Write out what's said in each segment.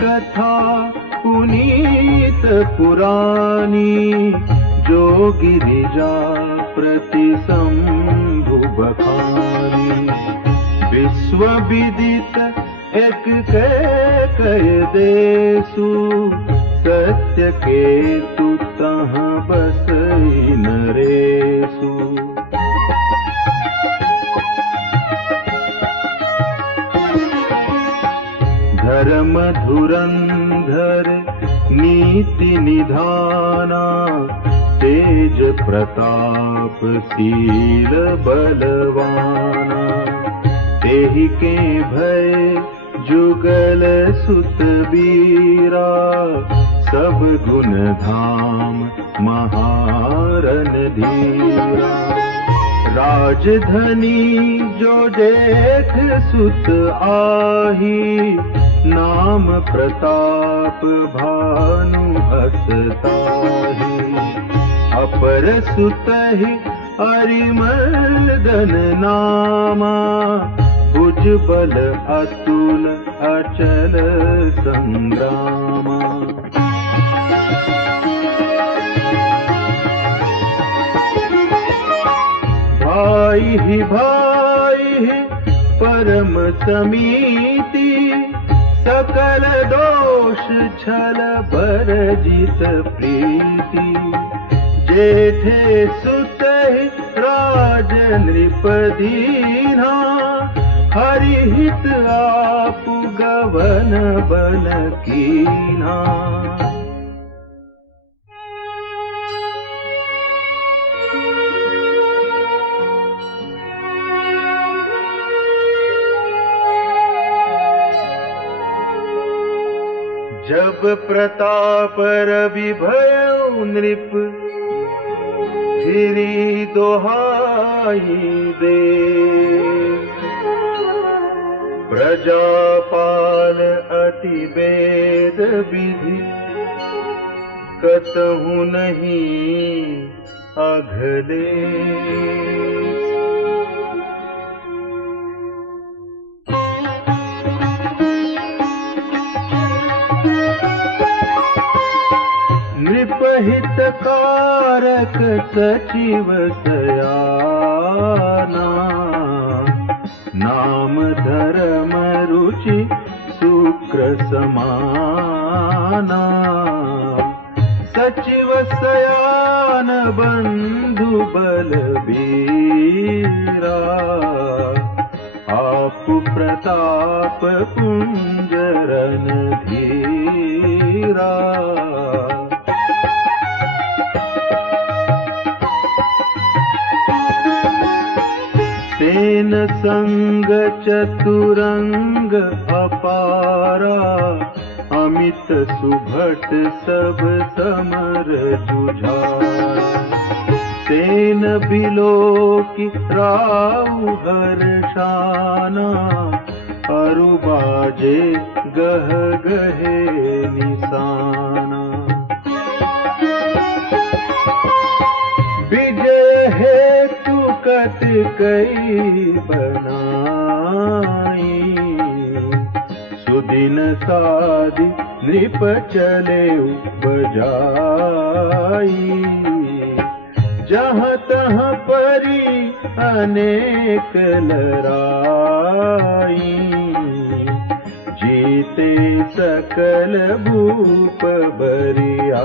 कथा पुनीत पुरानी, जो गिरिजा प्रति शंभु बखानी। विश्व विदित एक कह देसु, सत्य केतु तहाँ बसई नरेसु। धर्म धुरंधर नीति निधाना, तेज प्रताप शील बलवाना। तेहि के भय जुगल सुत बीरा, सब गुण धाम महारन धीरा। राजधनी जो जेठ सुत आही, नाम प्रताप भानु हसताही। अपर सुतहि अरिमल दन नामा, भुज बल अतुल अचल संग्रामा। भाई ही परम समीति, सकल दोष छल बरजित प्रीति। जेठे सुतहि राज नृपदीना, हरिहित आपु गवन बन कीन्हा। जब प्रताप रवि भयउ नृप, फिरी दोहाई देश। प्रजापाल अति वेद विधि, कतहु नहीं अघलेश। नृपहितकारक सचिव सयाना, नाम धर्म रुचि शुक्र समाना। सचिव सयान बंधु बलबीरा, आपु प्रताप पुंजरन धीरा। सेन संग चतुरंग अपारा, अमित सुभट सब समर जुझारा। सेन बिलोकी राउ हर्षाना, अरु बाजे गह गहे निशाना। विजय हेतु कत कई बनाई, सुदिन साधि नृप चले बजाई। जहाँ तहाँ परी अनेक लड़ाई, जीते सकल भूप बरियाई।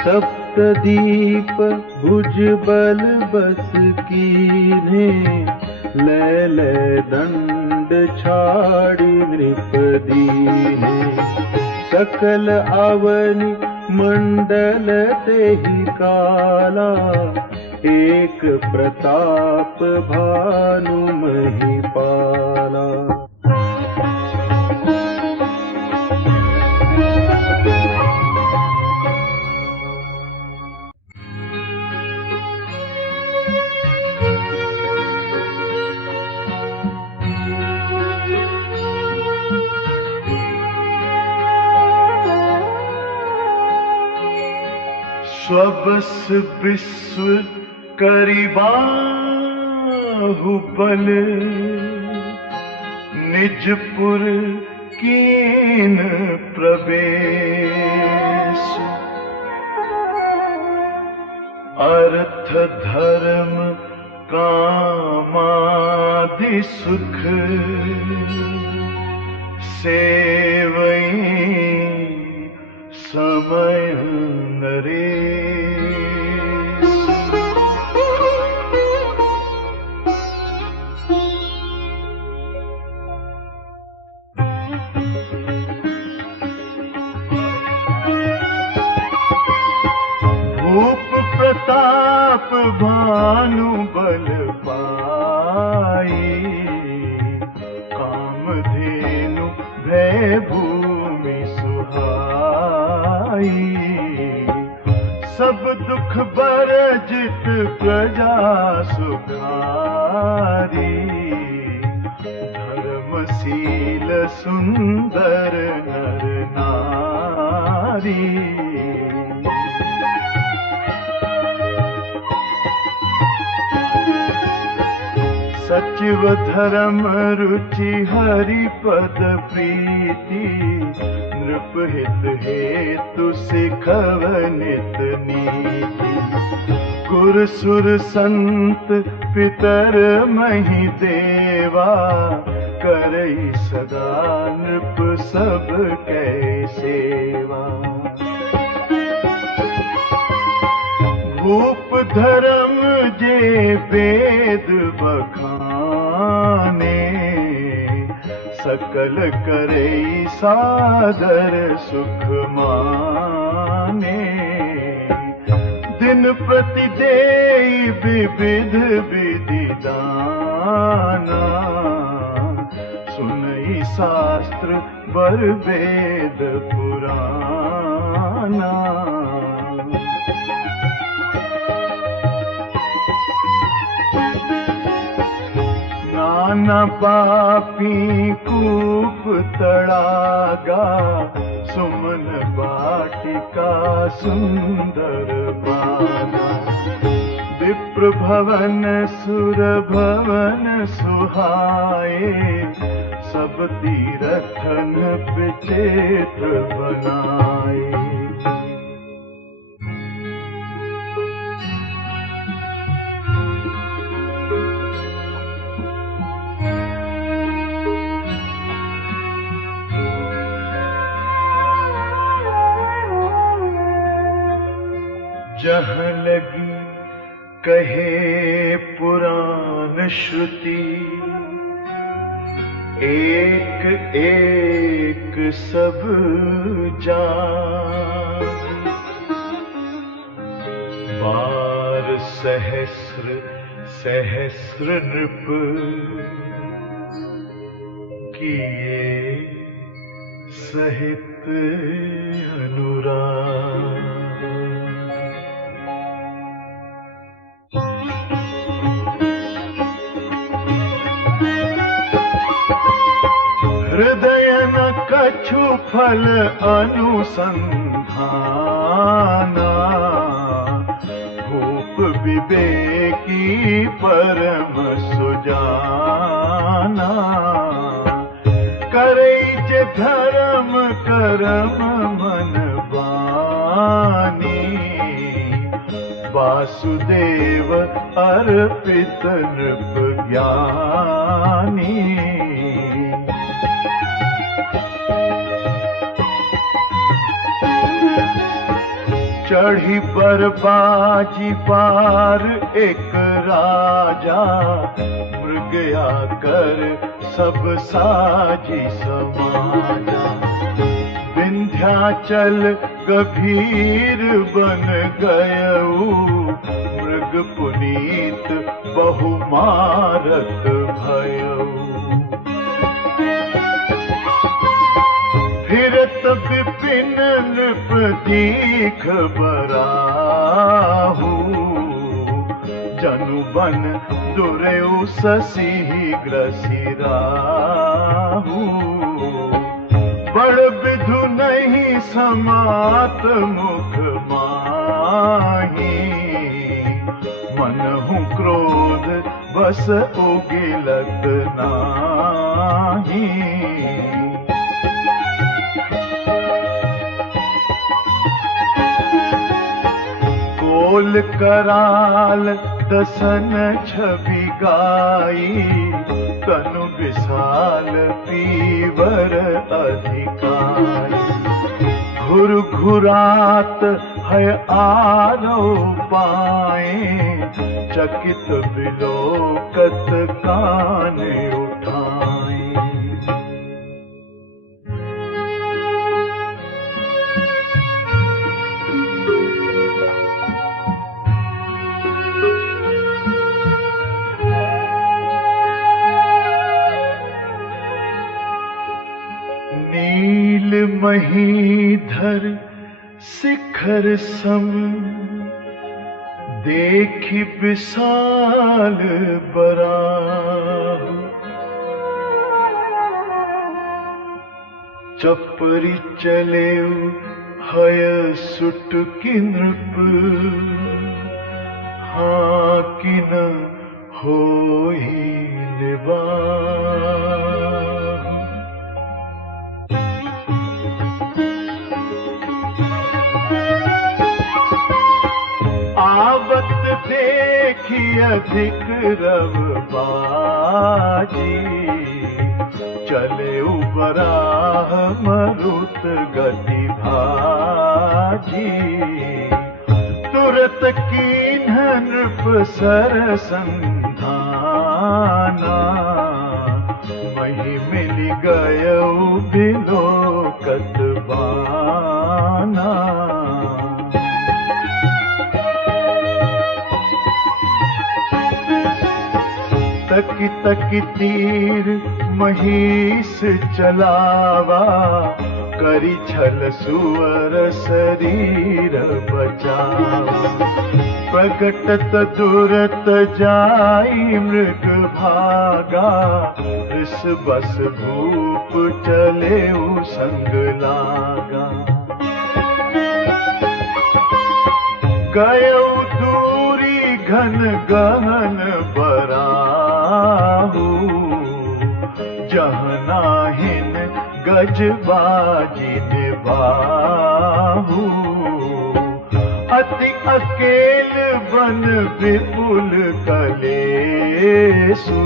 सप्तदीप भुज बल बस कीन्हे, लैल दंड छाड़ी नृप दीन्हे। सकल अवनि मंडल तेहि काला, एक प्रताप भानु महिपाला। स्वबस विश्व करी बाहुबल निजपुर कीन प्रवेश, अर्थ धर्म कामादि सुख सेवई समय नरेश। भूप प्रताप भानु बल पाई, कामधेनु भय भूमि सुहाई। सब दुख बरजित प्रजा सुखारी, धर्मशील सुंदर नर नारी। सचिव धर्म रुचि हरिपद प्रीति, नृप हित हेतु सिखव नित नीति। गुर सुर संत पितर महि देवा, करई सदा नृप सब कै सेवा। भूप धर्म जे वेद बखाने, सकल करई सादर सुख माने। दिन प्रति देई विविध विधि दाना, सुनई शास्त्र वर वेद पुराना। नाना पापी कूप तड़ागा, सुमन बाटिका सुंदर बागा। विप्र भवन सुर भवन सुहाए, सब तीरथन विचित्र बनाए। जहाँ लगी कहे पुराण श्रुति, एक एक सब जान। बार सहस्र सहस्र नृप किए सहित अनुराग। हृदय न कछु फल अनुसंधाना, भूप विवेकी परम सुजाना। करई जे धर्म करम मन बानी, वासुदेव अर्पित नृप ज्ञानी। चढ़ी पर बाजी पार एक राजा, मृग आकर सब साजी समाजा। विंध्याचल गभीर बन गयऊ, मृग पुनीत बहुमारत भयऊ। फिरत विपिन नृप दीख बराहु, जनु बन दुरेउ ससी ग्रसिराहु। बड़ विधु नहीं समात मुख माही, मनहु क्रोध बस उगिलत नाही। कोल कराल दसन छवि गाई, तनु विशाल पीवर अधिकारी। घुर घुरात है आरो पाए, चकित बिलोकत कान उठाए। नील महीधर शिखर सम, देखि विशाल बराह। चपरी चले हय सुटकी नृप, हाँ कि न होई निवाह। आवत देखी अधिक रव बाजी, चले बराह मरुत गति भाजी। तुरत कीन्ह नृप सर संधाना, मही मिल गयउ बिलोकत बाना। तकी तकी तीर महिष चलावा, करी छल सुअर शरीर बचावा। प्रकटत दुरत जाई मृग भागा, इस बस भूप चले संग लागा। गयउ दूरी घन गहन बराहू, जहाँ नाहिन गज बाजी निबाहू। अति अकेल बन विपुल कलेसु,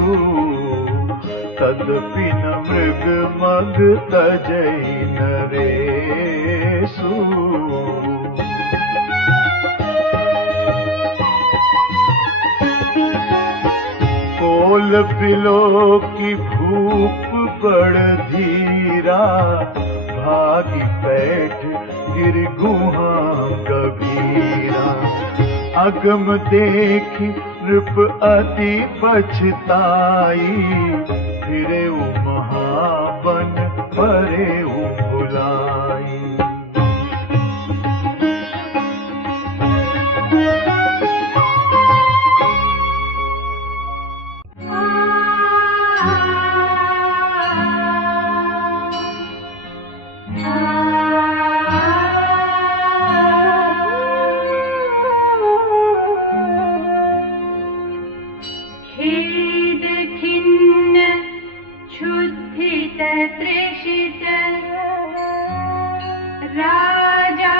तदपि न मृग मग तजई नरेसु। कोल बिलो की भूप बड़ धीरा, भागी पैठ गिर गुहा कबीरा। अगम देखी नृप अति पछताई, फिरे महाबन परे भुलाई। राजा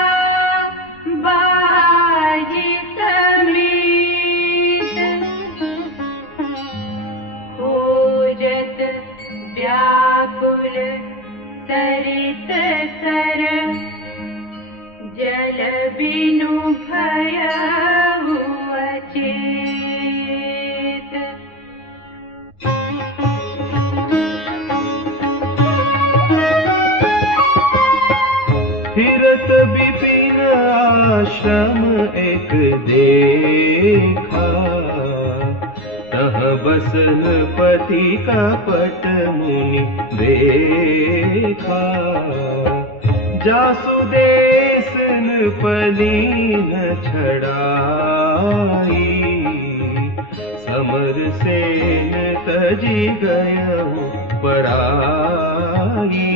बाजी समेत, खोजत व्याकुल सरित सर। जल बिनु भयउ अचेत। फिरत विपिन आश्रम एक देखा, तह बसन पति कपट मुनि देखा। जासु देश नृपलीन छड़ाई, समर सेन तजी गयउ पराई।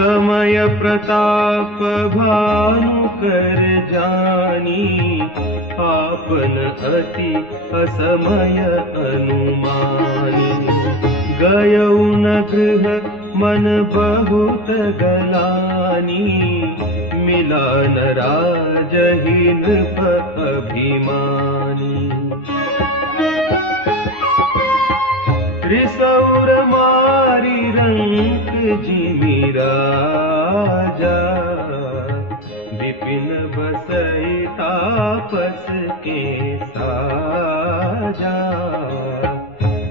समय प्रताप भानु कर जानी, आपन अति असमय अनुमानी। गयउ न गृह मन बहुत गलानी, मिला न राजहि नृप अभिमानी। रिसौर मारी रंक जिमि राजा, विपिन बसई तापस के साजा।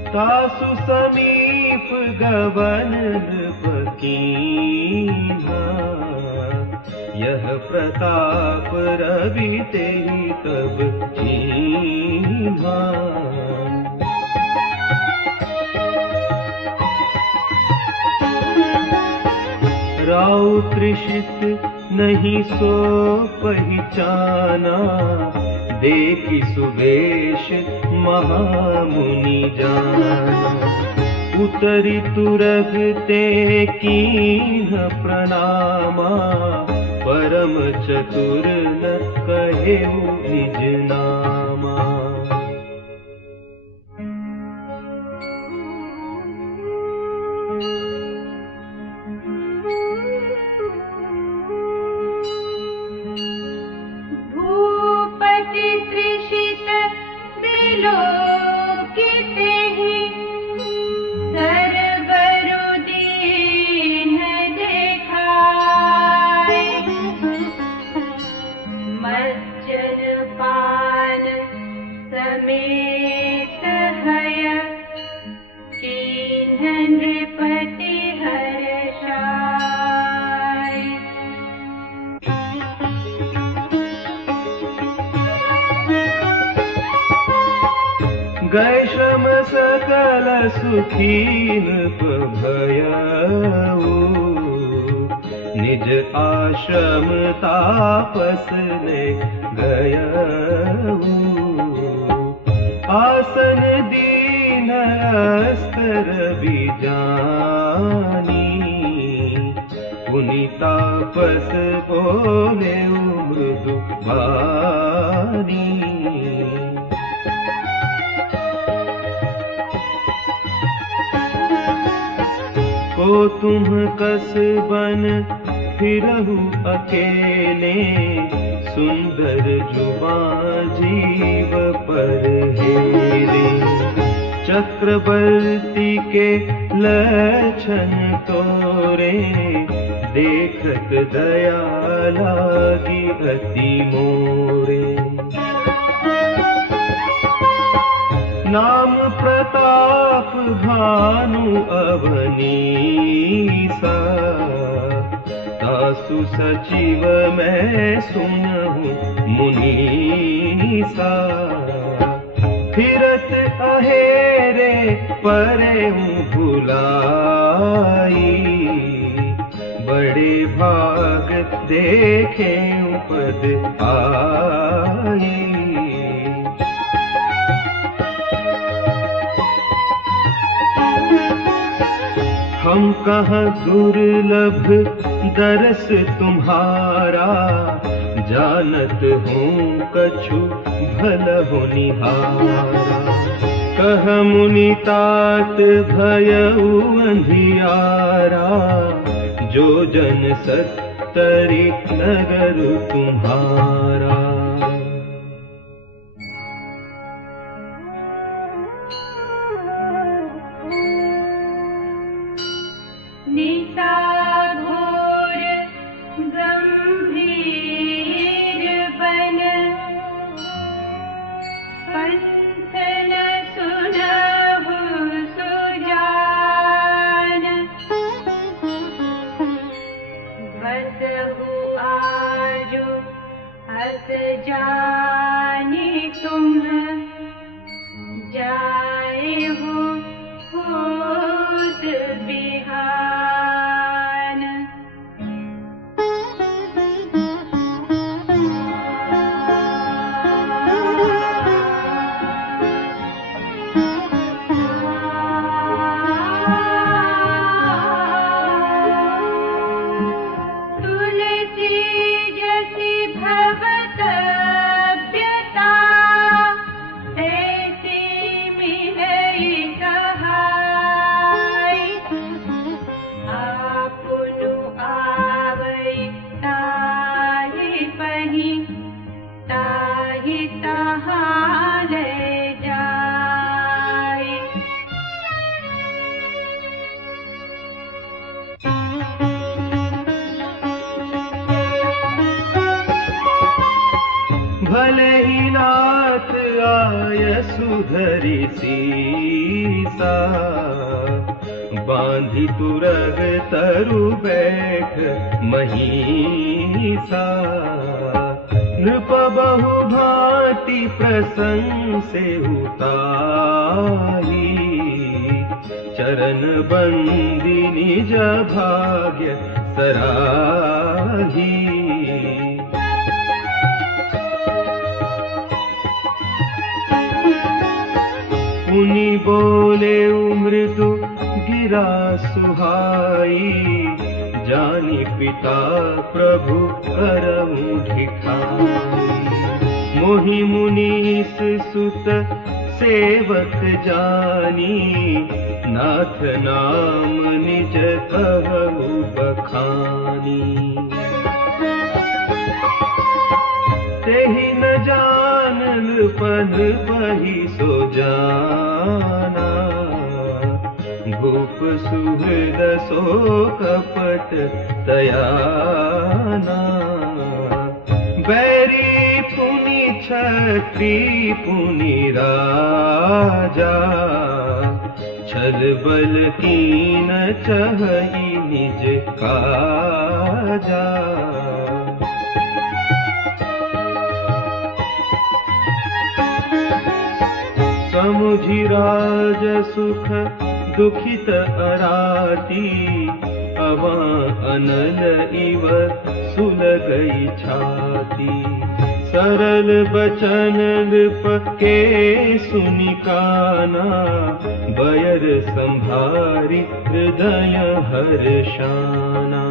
तासु समीप गवन नृप कीन्हा, यह प्रताप रवि तेहि तब चीन्हा। राउ त्रिषित नहीं सो पहचाना, देखि सुवेश महामुनि जाना। उतरि तुरग ते कीन्ह प्रणामा, परम चतुर न कहेउ निज नामा। भूपति त्रिषित विलोकितेहि, सरबरु दीन देखाए। मज्जन पान समेत हय, कीन्ह नृपति हर्षाय। गए श्रम सकल सुखी नृप भयउ, निज आश्रम तापस ने गयउ। आसन दीन अस्तर बिजानी, पुनि तापस बोले मृदु वाणी। को तुम कस बन फिरहु अकेले, सुंदर जुबां जीव पर हेरे। चक्रवर्ती के लक्षण तोरे, देखत दया लागी अति मोरे। नाम प्रताप भानु अवनीसा, तासु सचिव मैं सुनहु मुनीसा। फिरत अहेरे परेहु भुलाई, बड़े भाग देखे पद आई। हम कहाँ दुर्लभ दरस तुम्हारा, जानत हूँ कछु भल हो निहारा। कह मुनि तात भयउ अंधियारा, जो जन सत्तरि नगर तुम्हारा। निशा घोर गंभीर बन, पंथ न सुनहु सुजान। बसहु आजु हस जानी तुम, जाए हो होत बिहान। धरि सीसा, बांधि तुरग तरु बैठ महीसा। नृप बहु भांति प्रसंग से उतारी, चरण बंदी निज भाग्य सराही। मुनि बोले मृदु गिरा सुहाई, जानि पिता प्रभु करऊं ढिठाई। मोहि मुनीस सुत सेवक जानी, नाथ नाम निज कहु बखानी। तेहि न जानन पन पही सो जाना, भूप सुहृद सो कपट तयाना। बैरी पुनि छत्री पुनि राजा, छल बल कीन चहई निज काजा। समुझि राज सुख दुखित अराती, अवां अनल इव सुलगई छाती। सरल बचन नृप के सुनि काना, बयर संभारी हृदय हर्षाना।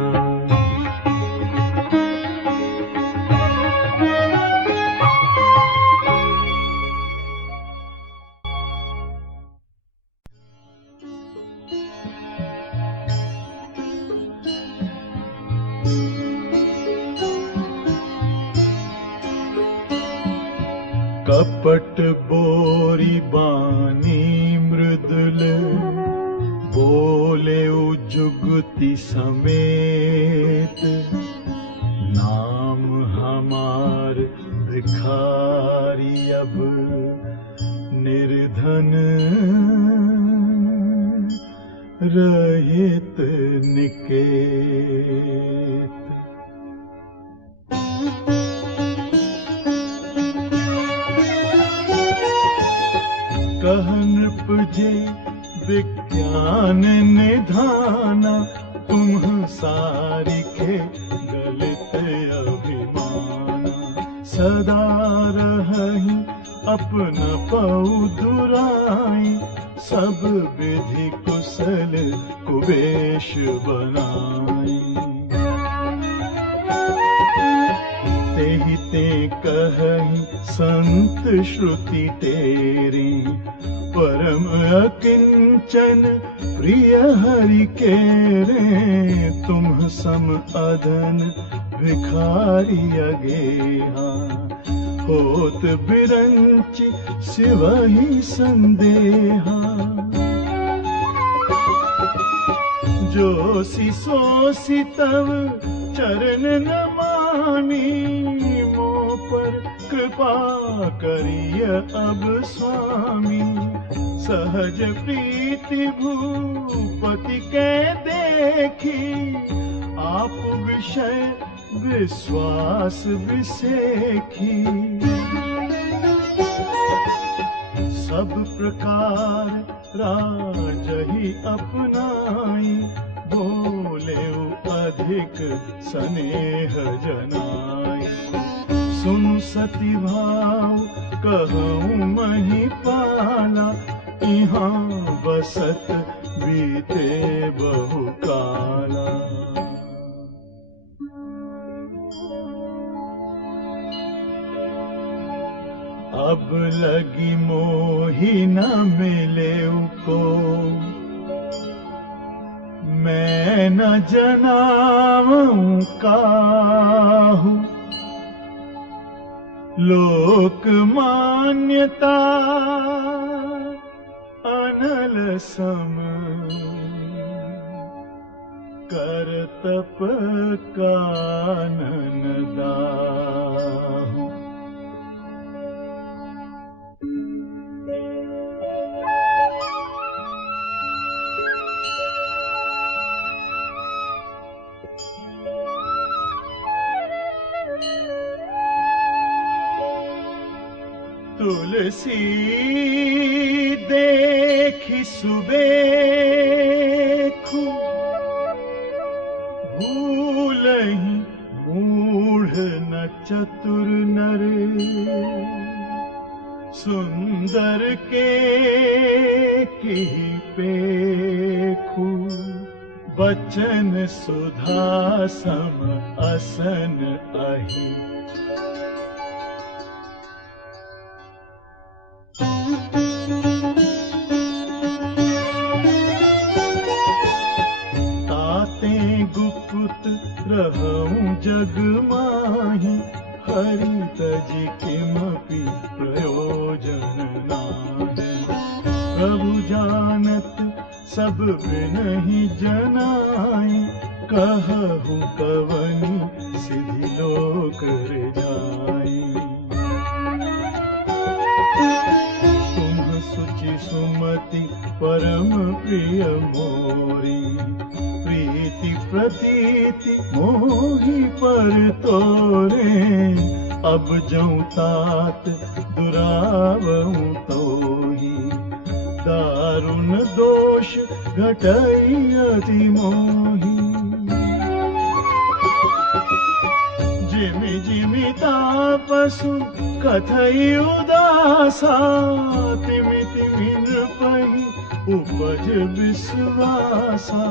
कपट बोरी बानी मृदुल, बोले जुगति समेत। नाम हमार भिखारी अब निर्धन, रहित निकेत। कहन पुजे विज्ञान निधाना, तुम सारिखे गलित अभिमाना। सदा रहि अपना पौ दुराई, सब विधि कुशल कुबेश बनाई। तेहि ते कहि संत श्रुति तेरी, परम अकिंचन प्रिय हरि केरे। तुम सम अधन भिखारी अगेहा, होत बिरंच सिवहि संदेहा। जोसी सोसी तव चरण नमामि, मोह पर कृपा करिय अब स्वामी। सहज प्रीति भूपति के देखी, आप विषय विश्वास विसेखी। सब प्रकार राजहि अपनाई, बोले अधिक स्नेह जनाई। सुन सती भाव कहूँ महिपाला, यहाँ बसत बीते बहु काला। अब लगी मोही न मिले को, मैं न जनाऊं काहू। लोक मान्यता अनल सम, कर तप कानन दाहू। तुलसी देखी सुबेखु भूलहि मूढ़ न चतुर नर सुंदर के की पेखु बचन सुधा सम असन अहि ताते गुप्त रहूं जग माहि हरि तजि किमपि प्रयोजन नाही प्रभु जानत सब बिनहि जनाई कहु कवनि सिधि लोक जाई तुम सुचि सुमति परम प्रिय मोरी प्रीति प्रतीति मोहि पर तोरे अब जऊं तात दुरावऊं तोही दारुण दोष घटई अति मोही जिमि जिमि तापसु कथई उदासा तिमि तिमि नृपहि उपज विश्वासा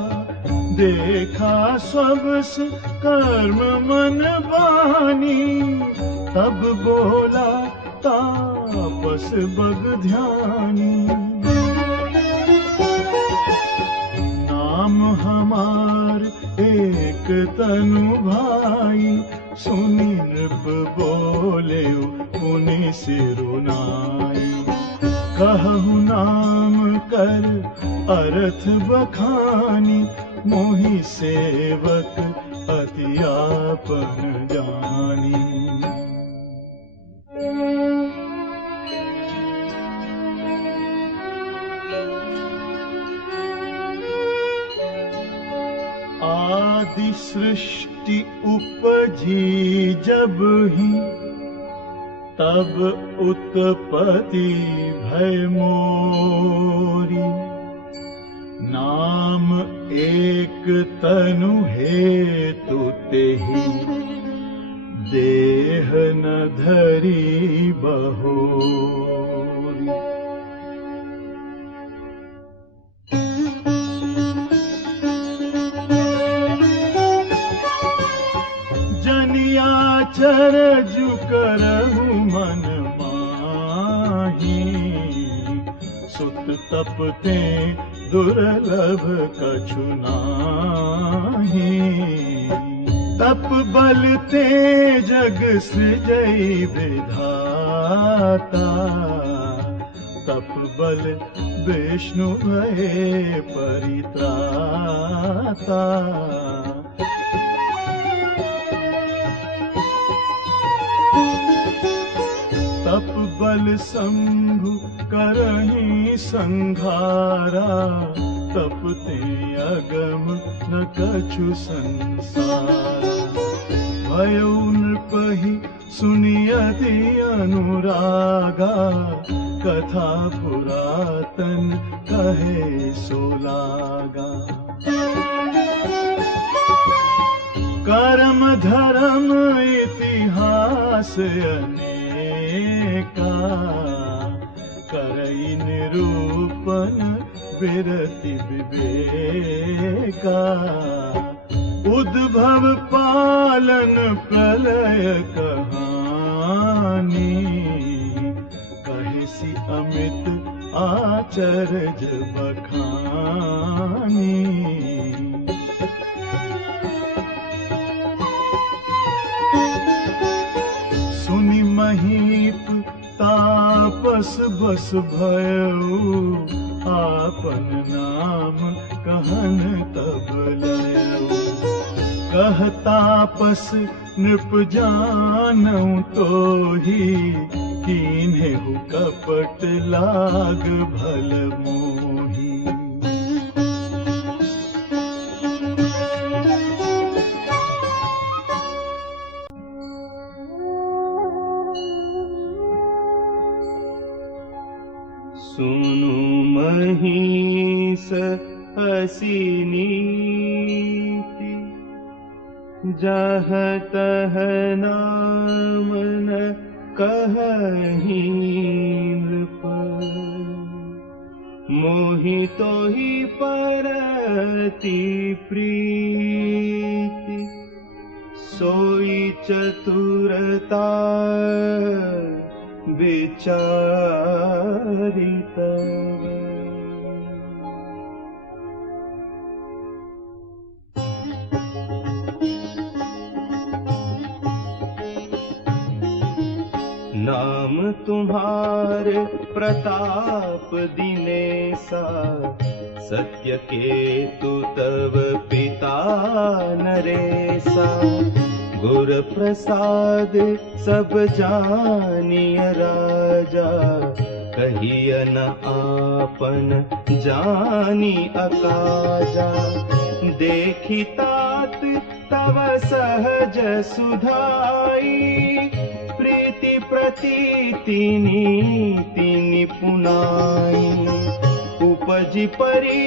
देखा सबस कर्म मन बानी तब बोला तापस बग ध्यानी नाम हमार एक तनु भाई सुनि नृप बोले पुनि सिरुनाई कहु नाम कर अर्थ बखानी मोहि सेवक अति आपन जानी आदि सृष्टि उपजी जब ही तब उत्पत्ति भय मोरी नाम एक तनु हेतु तेहि देह न धरी बहोरी जनियाचरजु करहु मन माही सुत तपते दुर्लभ कछु नाही तप बल ते जग सृजई विधाता तप बल विष्णु भये परित्राता तप बल शंभु करहि संघारा तपते अगम न कछु संसारा भयो नृपहि सुनियति अनुरागा कथा पुरातन कहे सोलागा कर्म धर्म इतिहास अनेका करई निरूपण विरति विवेका उद्भव पालन प्रलय कहानी कहिसी अमित आचर्य बखानी सुनि महीप तापस बस भयउ आपन नाम कहन तब लयउ कह तापस नृप जानऊ तोही कीन्हेहु कपट लाग भल मोही सुनु महिष असी नीति, जहाँ तह नाम न कहहि नृप। मोहि तोहि परति प्रीति, सोई चतुरता विचारित। नाम तुम्हारे प्रताप दिनेसा, सत्य केतु तव पिता नरेसा। गुर प्रसाद सब जानिय राजा, कहिय न आपन जानी अकाजा। देखी तात तव सहज सुधाई, प्रीति प्रतीति नीति निपुनाई। उपजि परी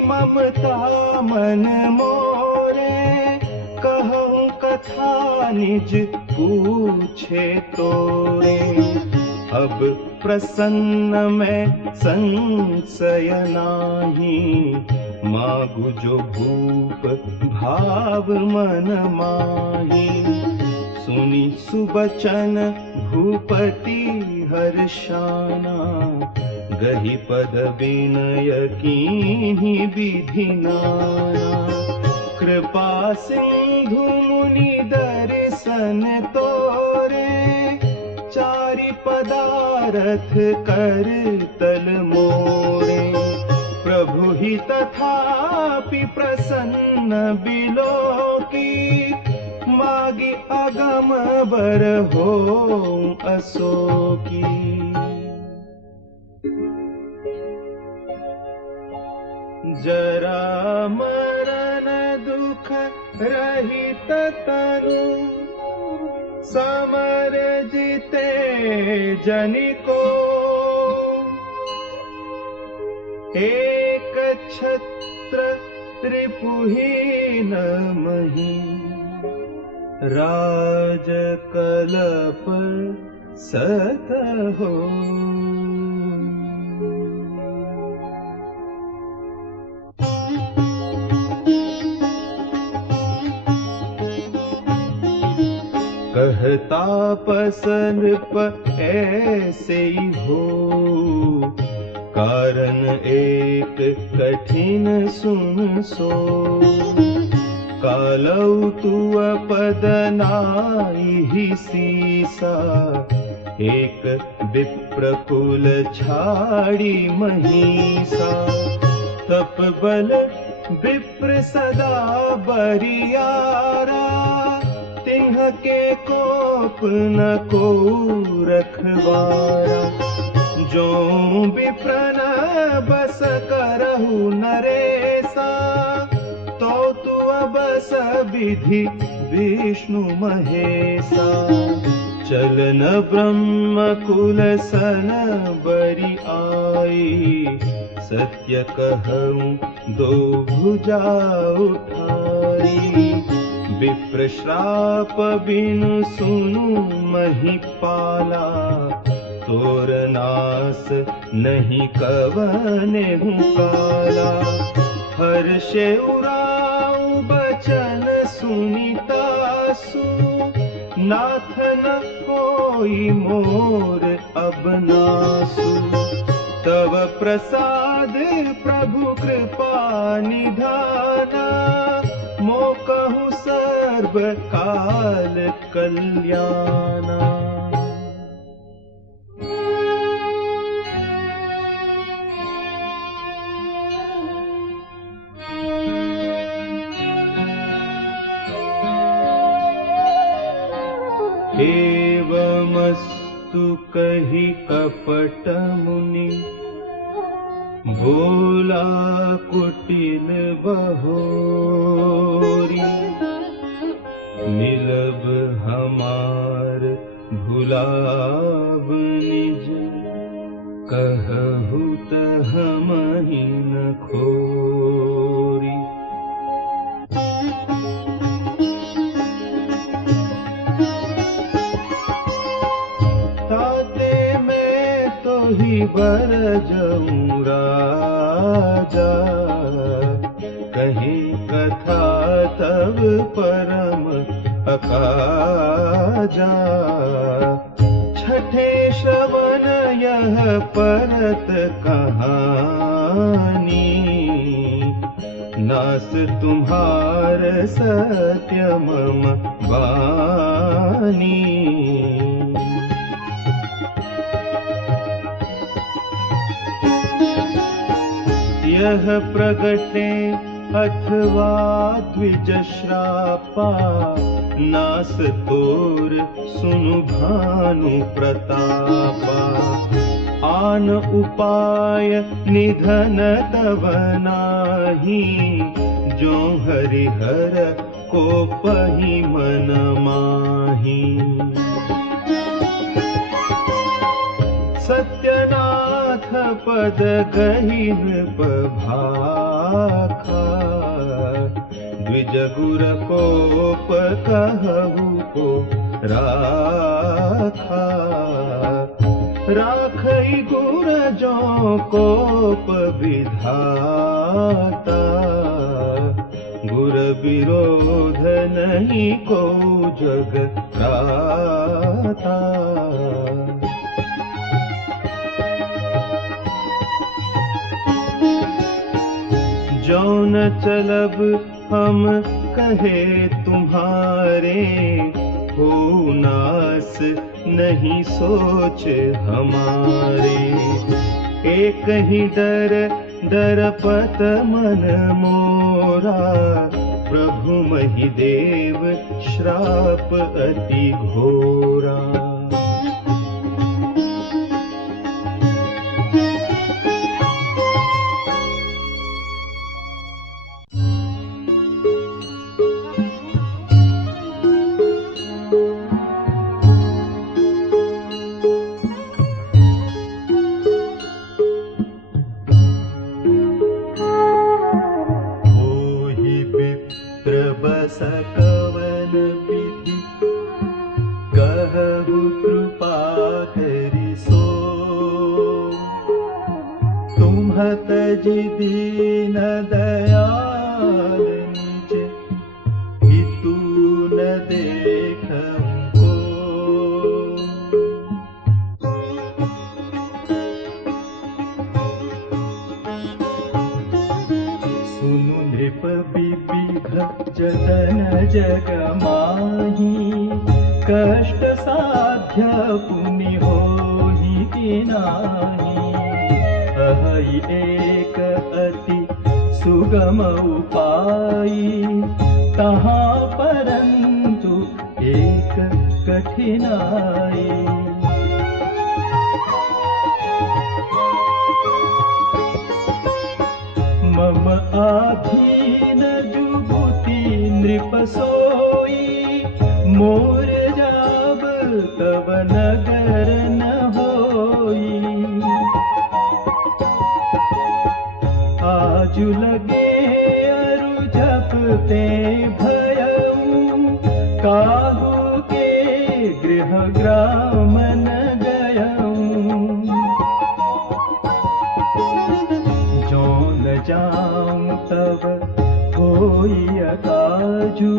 ममता मन मोरे, कहूँ कथा निज पूछे तोरे। अब प्रसन्न मैं संशय नाही, मागु जो भूप भाव मन माही। सुनि सुबचन भूपति हर्षाना, गहि पद विनय कीन्ही विधि नाना। कृपा सिंधु मुनि दर्शन तोरे, चारि पदारथ कर तल मोरे। प्रभु ही तथापि प्रसन्न बिलोकी, मागी अगम बर हो अशोकी। जरा मरण दुख रहित तनु, समर जीते जनिको। एक छत्र रिपुहीन मही, राज कलप सत हो। कहता पसनप ऐसे ही हो, कारण एक कठिन सुन सो। कालौ तु पद नाहि सीसा, एक विप्रकुल छाड़ी महिषा। तप बल विप्र सदा बरियारा, तिन्ह के कोप न को रखवारा। जो विप्रन बस करहु नरेसा, तो तु बस विधि विष्णु महेसा। चलन ब्रह्म कुल सन बरि आई, सत्य कहूँ दो भुजा उठाई। विप्र श्राप बिनु सुनु महिपाला, तोर नास नहीं कवने काला। हर्षे उराऊ बचन सुनितासु, नाथ न कोई मोर अब नासु। तव प्रसाद प्रभु कृपा निधाना, मोकहु सर्व काल कल्याणा। एवमस्तु कहि कपट मुनि, भोला कुटिल बहोरी। मिलब हमार भुलाव निज, कहु ही बर जाऊं राजा, कहीं कथा तब परम अकाजा। छठे श्रवण यह परत कहानी, नास तुम्हार सत्य मम वाणी। यह प्रगटे अथवा द्विज श्रापा, नास तोर सुनु भानु प्रतापा। आन उपाय निधन तव नाही, जो हरिहर को पही मन माही। सत्यनाथ पद कहि नृप भाखा, द्विज गुर कोप कहु को राखा। राखई गुर जो कोप विधाता, गुर विरोध नहीं को जग त्राता। जौन चलब हम कहे तुम्हारे, हो नास नहीं सोच हमारे। एक ही डर डरपत मन मोरा, प्रभु महिदेव श्राप अति घोरा। सकवन विधि कहु कृपा करि सो, तुम्ह तजि दीन दयाल निज, हितु न देखहु को। सुनु नृप विविध जतन जग माही, कष्ट साध्य पुनि होहि तिनाहि। अहि एक अति सुगम उपाई, तहाँ परंतु एक कठिनाई। मम आधीन जुगुति नृप सोई, मोर जाब तब नगर न होई। आजु लगे अरु झपते भयऊ, काहू के गृह ग्राम न गयऊ। जो न जाऊं तब होई अकाजू,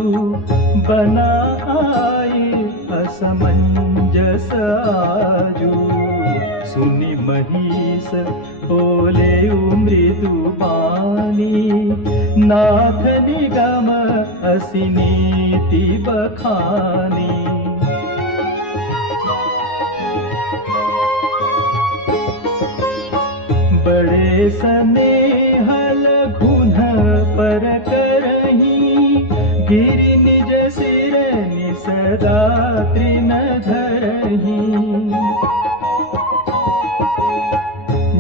बना आई असमंजस आजू। सुनि महिष बोले मृदु बानी, नाथ निगम असि नीति बखानी। बड़े स्नेह लघुन पर करही, गिरि निज सिर निसदा तृण धरही।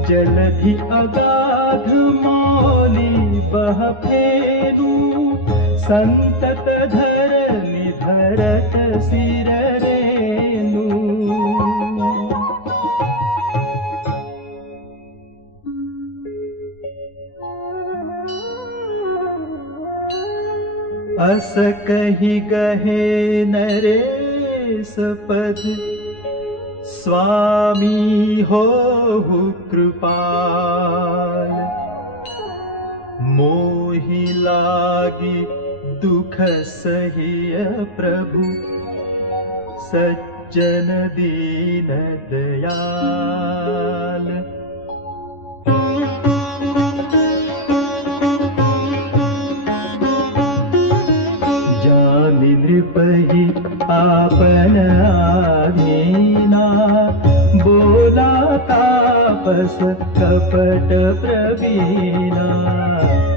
जलधि अगाध मौली बह फेरू, संतत धर निधरत सिर रेणु। अस कहि गहे नरेश पद, स्वामी हो कृपाल, मोहि लागी दुख सहिय प्रभु, सज्जन दीन दयाल। जानि नृपहि आपन आधीना, बोला तापस कपट प्रवीणा।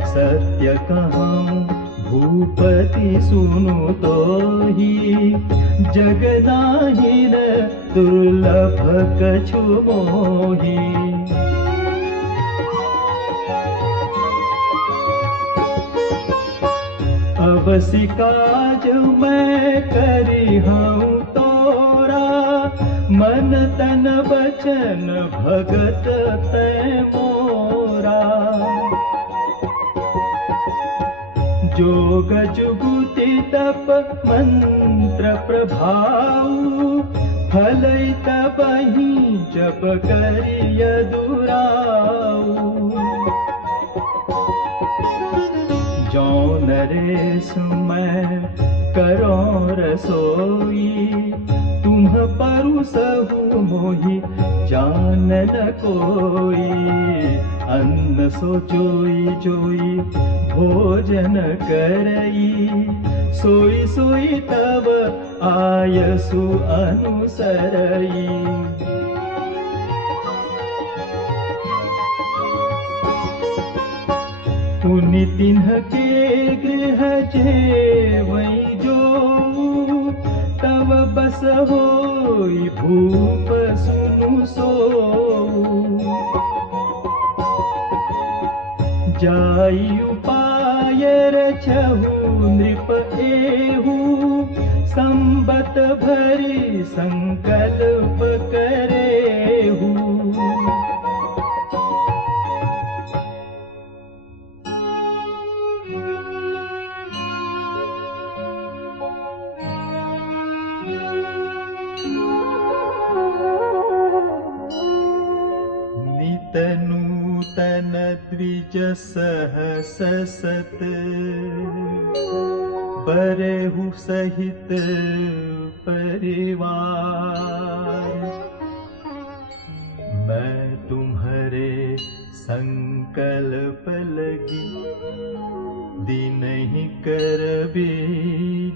सत्य कहूँ भूपति सुनु तोहि, जग नाहिन दुर्लभ कछु मोहि। अवसि काज मैं करी हूँ तोरा, मन तन वचन भगत तै मोरा। जोग जुगुति तप मंत्र प्रभाऊ, फलै तबहि जप करिय दुराऊ। जो नरेश मैं करो रसोई, तुम परुसहु मोहि जान न कोई। अन्न सो जोई जोई भोजन करई, सोई सोई तब आयसु अनुसरई। पुनि तिन्ह के गृह जेवई जो, तब बस होई भूप सुनु सोऊ। जाई उपाय रचहु नृप एहु, संबत भरी संकल्प करेहु। नूतन द्विज सहस सत, बरहु सहित परिवार। मैं तुम्हारे संकल्प लगी, दीनहि करबी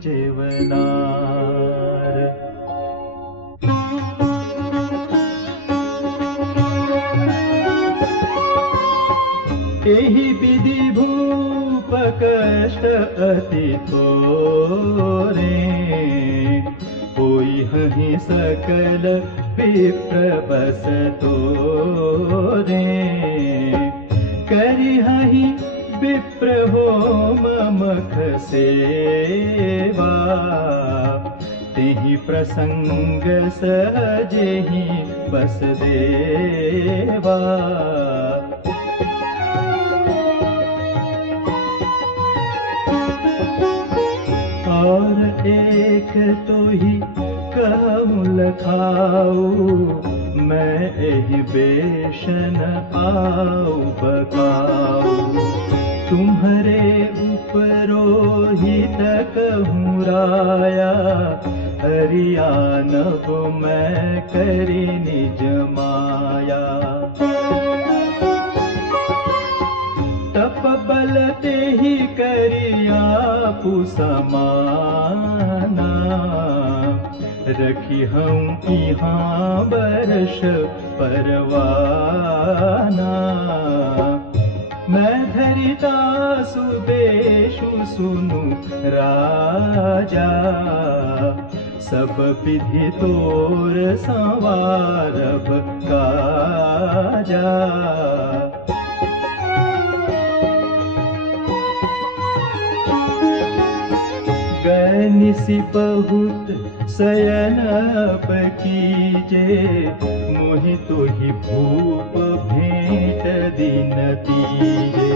जेवनार। एहि विधि भूप कष्ट अति थोरे, होई हहि सकल विप्र बस तोरे। करि हहि विप्र होम मख सेवा, तेहि प्रसंग सहजेहि बस देवा। और एक तो ही कहूँ लखाऊ, मैं एहि बेशन आऊ बकाऊ। तुम्हारे उपरोहित कहूँ राया, हरियाणव मैं करी निज माया। तप बल तेहि करिया पुसमाना, रखी हूँ यहाँ बरस परवाना। मैं धरिता सुदेशु सुनु राजा, सब विधि तोर संवारभ काजा। निसि बहुत शयन कीजे, मोहि तोहि भूप भेंट दिन तीजे।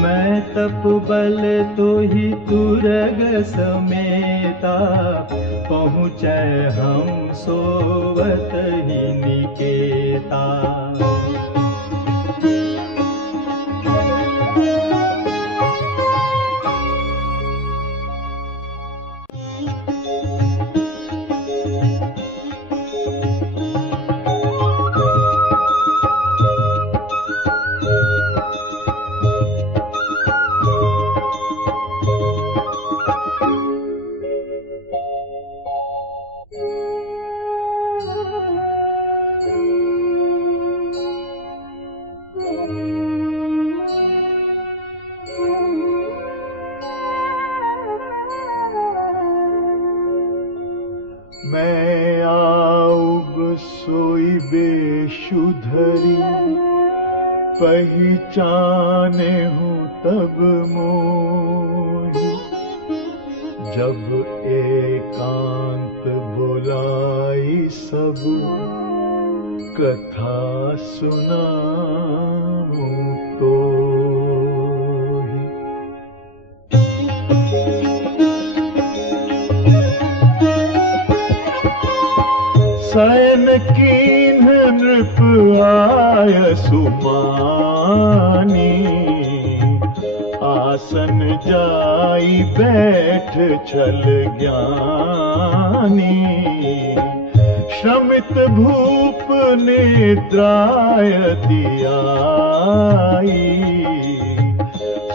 मैं तप बल तोहि तुरग समेता, पहुँचै हम सोवत ही निकेता। मैं आउब सोई बेशुधरी, पहचाने हूँ तब मोही। जब एकांत बुलाई सब, कथा सुनाऊं तो शयन कीन्ह नृप आय सुमानी। आसन जाई बैठ छल ज्ञानी। श्रमित भूप निद्रायति आई।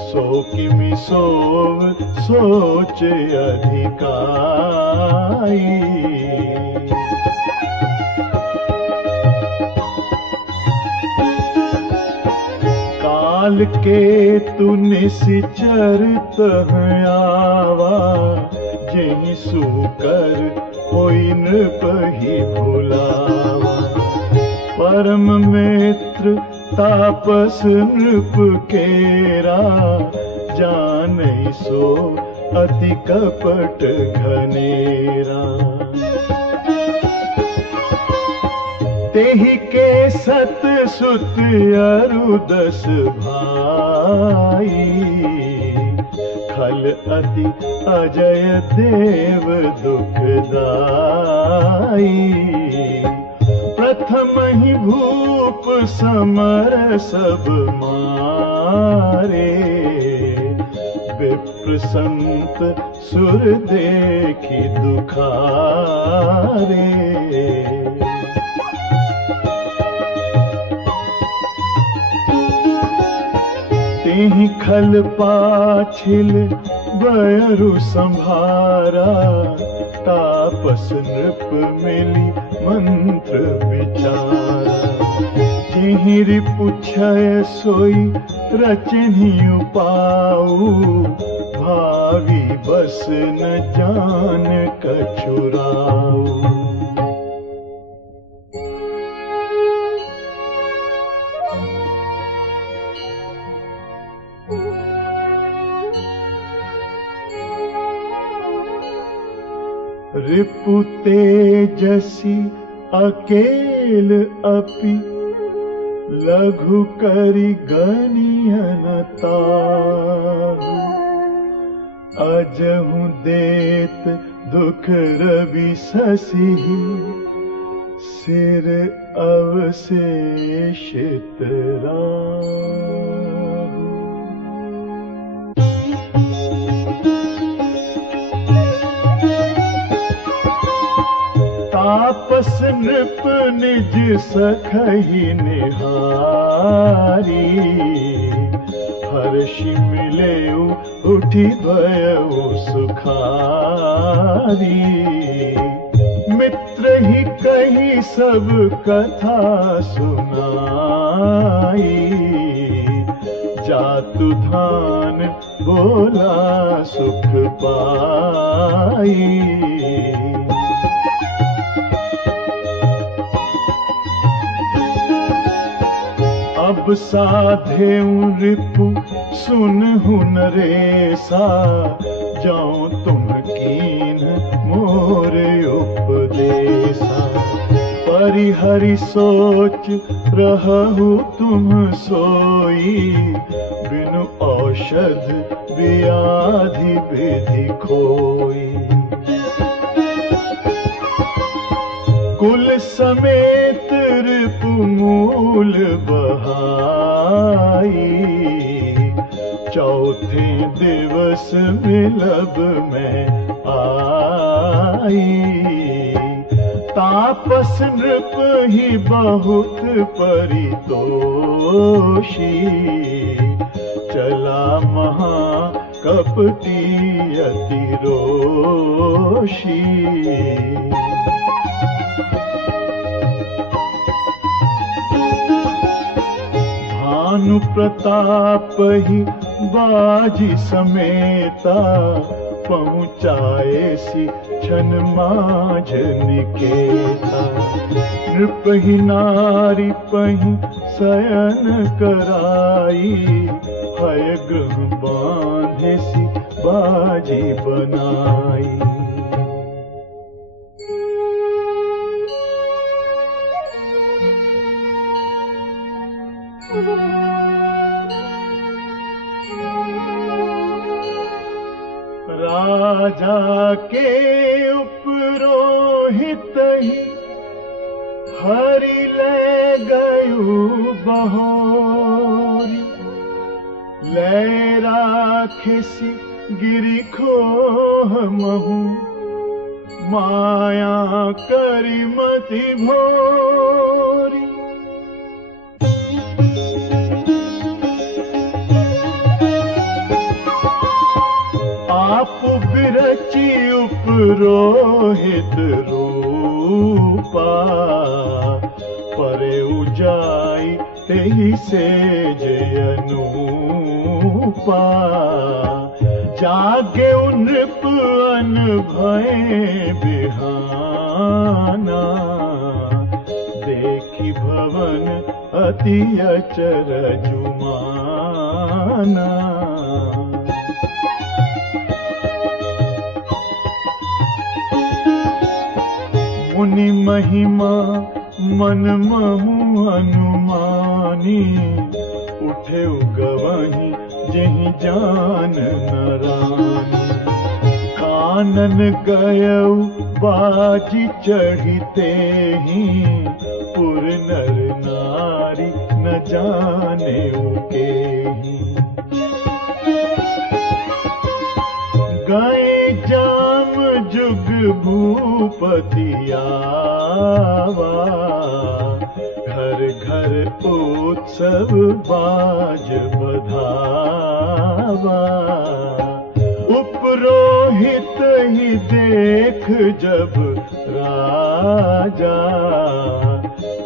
सो किमि सोव सोच अधिकाई। काल के तु निश्चर तह आवा। जेहि सुकर होई नृप ही भुलावा। परम मित्र तापस नृप केरा। जानई सो अति कपट घनेरा। तेहि के सत सुत अरु 10 भाई। खल अति अजय देव दुखदाई। प्रथम ही भूप समर सब मारे। विप्र संत सुर देखी दुखारे। तेहि खल पाछिल बयरु संभारा। तापस नृप मिली मंत्र विचारा। जेहि रिपु क्षय सोई रचनी उपाऊ। भावी बस न जान कछुराऊ। रिपु तेजसी अकेल अपि। लघु करि गनियन ताहु। अजहु देत दुख रवि शशि। सिर अवशेषित राहु। तापस नृप निज सखहि निहारी। हर्षि मिलेउ उठी भयउ सुखारी। मित्र ही कही सब कथा सुनाई। जातु धान बोला सुख पाई। अब साधेऊ रिपु सुनहु नरेसा। जाऊं तुम कीन मोर उपदेसा। परिहरि सोच रहु तुम सोई। बिनु औषध व्याधि विधि खोई। समेत रिपुमूल बहाई, चौथे दिवस मिलब में आई। तापस नृप ही बहुत परितोषी, चला महा कपटी अति रोषी। भानु प्रताप ही बाजी समेता, पहुँचाए सी छन माझ निकेता। नृप ही नारी पही शयन कराई, हय गृह बांधे सी बाजी बनाई। राजा के उपरोहित ही हरि ले गयु बहोरी। ले राखिसी गिरि खोह महु, माया करी मति भोरी। आप बिरची उपरोहित रूपा, परे उजाई तेहि से जयनूपा। जागे नृप अन भय बिहाना, देखी भवन अति अचरजुमाना। मुनि महिमा मन महु अनुमानी, उठे गवही जहि जान नरानी। कानन गयउ बाजी चढ़िते ही, पुर नर नारी न जाने उकेही। गए जाम जुग भूपति आवा, घर घर उत्सव बाज बधावा। उपरोहित ही देख जब राजा,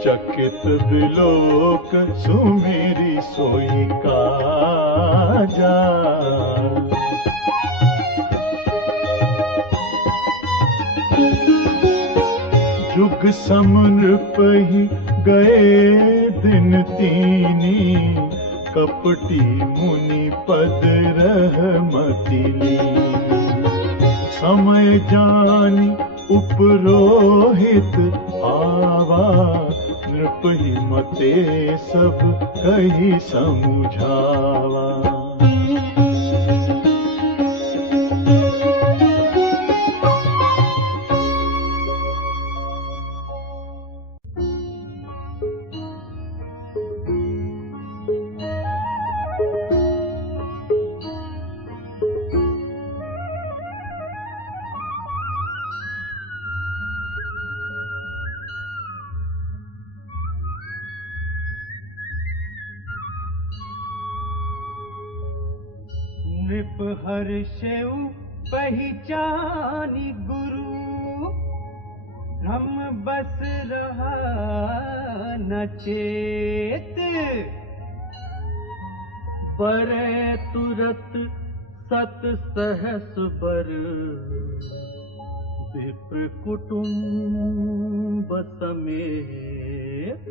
चकित बिलोक सुमेरी सोई काजा। जुग समनृप ही गए दिन तीनी, कपटी मुनि पद रहमति लीनी। समय जानी उपरोहित आवा, नृप ही मते सब कही समुझावा। नृप हर्षेउ पहचानी गुरु, भ्रम बस रहा न चेत। बरे तुरत सत सहस बर, विप्र कुटुंब समेत।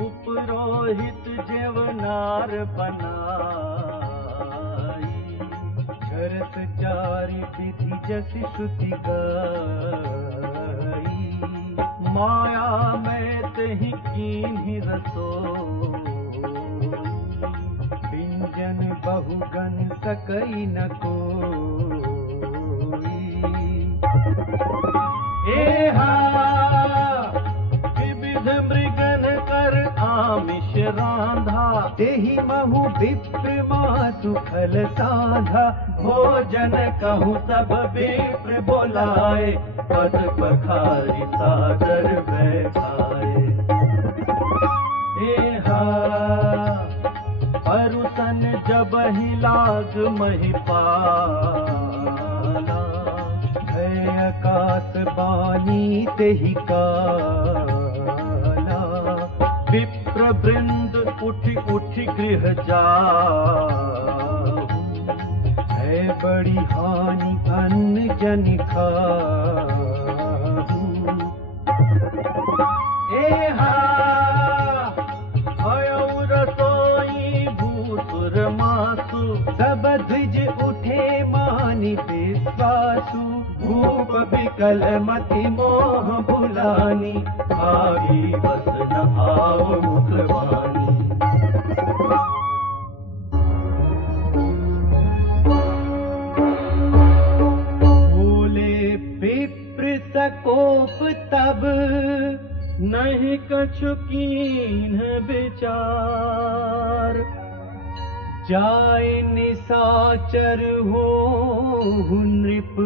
उपरोहित जेवनार बनाई, शरत चारि विधि जसि श्रुति गाई। माया में तहि कीन्हि रसोई, बहुगन सकई न कोई। एहा विविध मृगन कर आमिष रांधा, तेहि महु विप्र मासु फल साधा। भोजन कहूँ सब विप्र बोलाए, पद पखारी सादर बैठाए। एहा परुसन जब ही लाग महिपाला, भय आकाश बानी तेहि काला। विप्र वृंद उठि उठि गृह जाऊं, है बड़ी हानि अन्न जन खाऊं। एहा अयौ रसोई भूसुर मासु, सब द्विज उठे मानि विश्वासु। भूप विकल मति मोह भुलानी, भावी बस न आव मुखवानी। बोले विप्र सकोप तब, नहीं कछु कीन्ह विचार। जाय निशाचर हो नृप,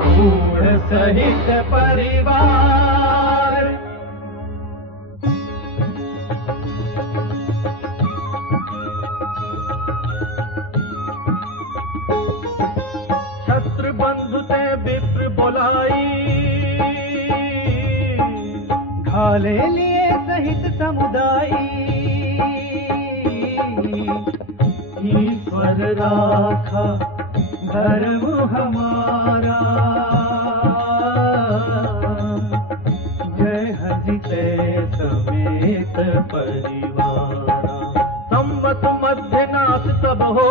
गूढ़ सहित परिवार। छत्र बंधु ते विप्र बोलाई, घाले लिए सहित समुदायी। ईश्वर राखा धर्म हमारा, जय हजिते समेत परिवारा। संवत मध्यनाथ सब हो,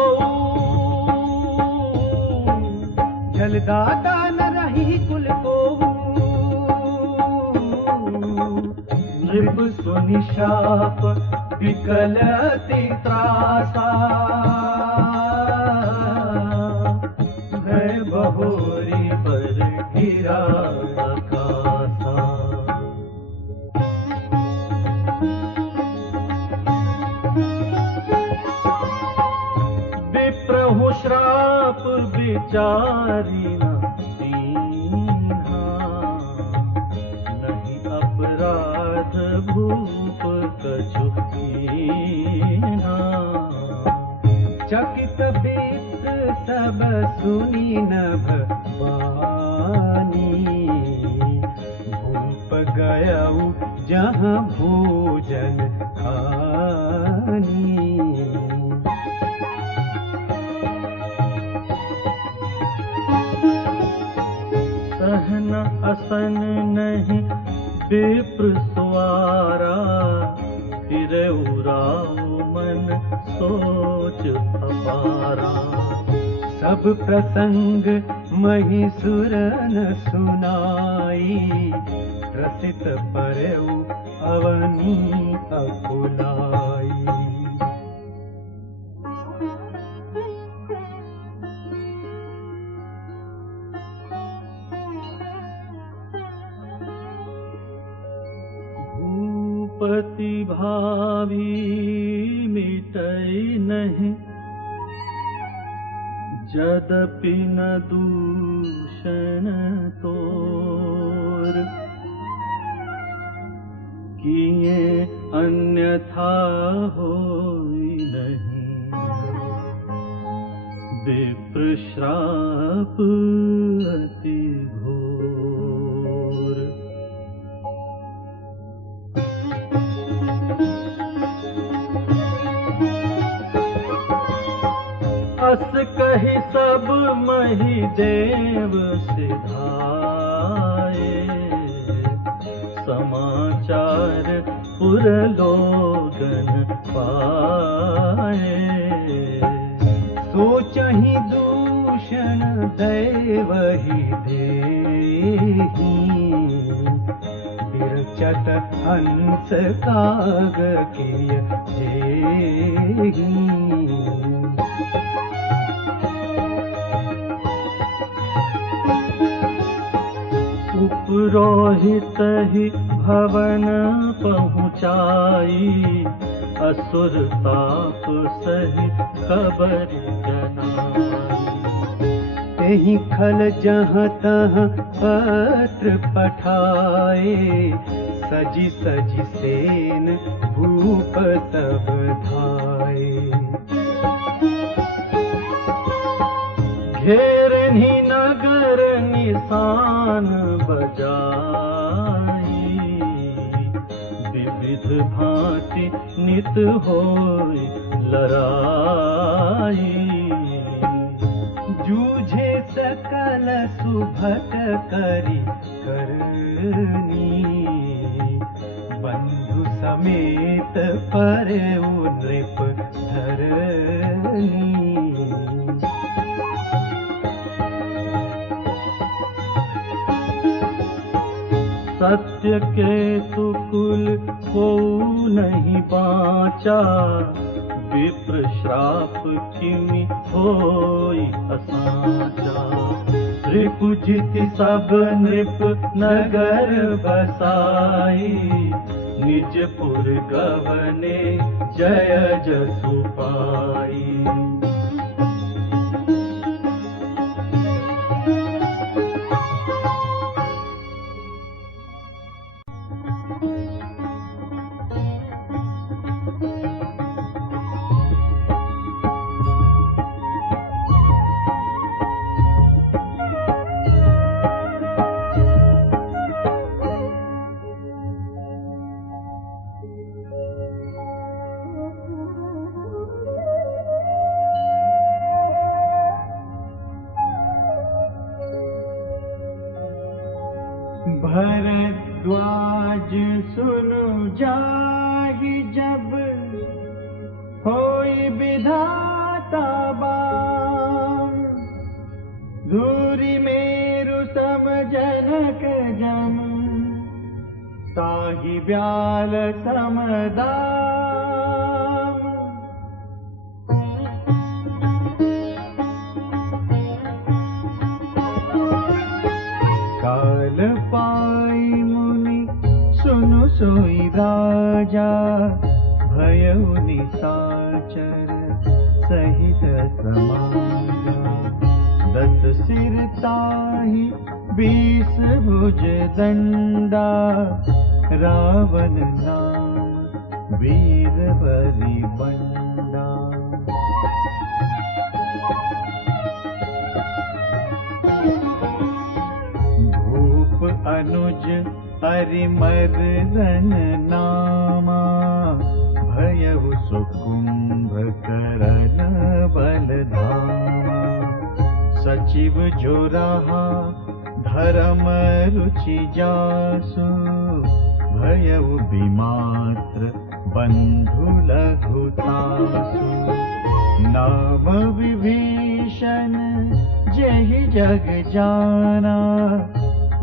जलदाता न रही कुल को। नृप सुनि शाप विकल अति त्रासा, भय बहोरी पर गिरा आकाशा। विप्रहु श्राप विचारी न दीन्हा, नहीं अपराध भूप कछु कीन्हा। चकित विप्र सब सुनी नभ वानी। भूप गयऊ जहाँ भोजन खानी। सहन असन नहीं विप्र सुआरा, फिर उराओ मन सोच अपारा। सब प्रसंग महिसुरन सुनाई। रसित परऊ अवनी अकुलाई। पति भावी मिटई नहीं, यद्यपि न दूषण तोर। किए अन्यथा होई नहीं, विप्र श्राप अति घोर। अस कही सब मही देव सिधाए, समाचार पुरलोकन पाए। सोचहि दूषण दैव ही देहि, बिरछ सोचत हंस काग किय जेहि। उपरोहित ही भवन पहुँचाई, असुर ताप सही खबर जनाई। तेहि खल जहाँ तहाँ पत्र पठाए, सजी सजी सेन भूप सब धाये। घेरनि नगर निशान बजाई, विविध भांति नित होय लड़ाई। जूझे सकल सुभट करि करनी, बंधु समेत परउ नृप धरनी। सत्य केतु कुल को नहीं बाँचा, विप्र श्राप किमि होई असाचा। रिपुजित सब नृप नगर बसाई, निजपुर गवने जय जसु पाई। भरद्वाज सुनु जाहि जब, होई विधाता बाम। धूरि मेरु सम जनक जम, ताहि ब्याल समदाम। काल पाई मुनि सुनु सोई राजा, भयउ निशाचर सहित समाजा। 10 सिर ताहि 20 भुज दंडा, रावण नाम वीर बरी बंडा। अनुज अरिमर्दन नामा, भयउ सुकुंभ करन बलधामा। सचिव जो रहा धर्म रुचि जासु, भयउ विमात्र बंधु लघुतासु। नाम विभीषण जेहि जग जाना,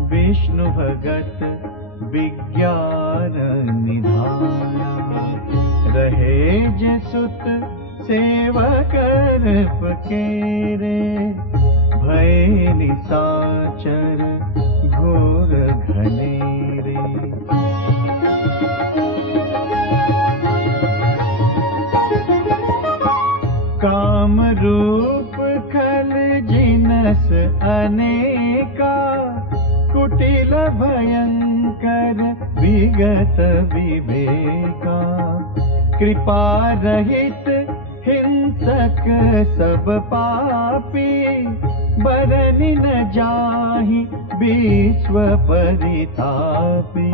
विष्णु भगत विज्ञान निधाना। रहे जसुत सेवक पकेरे, भय निशाचर घोर घनेरे। काम रूप खल जिनस अनेका, कुटिल भयंकर विगत विवेका। कृपा रहित हिंसक सब पापी, बरनि न जाहि विश्व परितापी।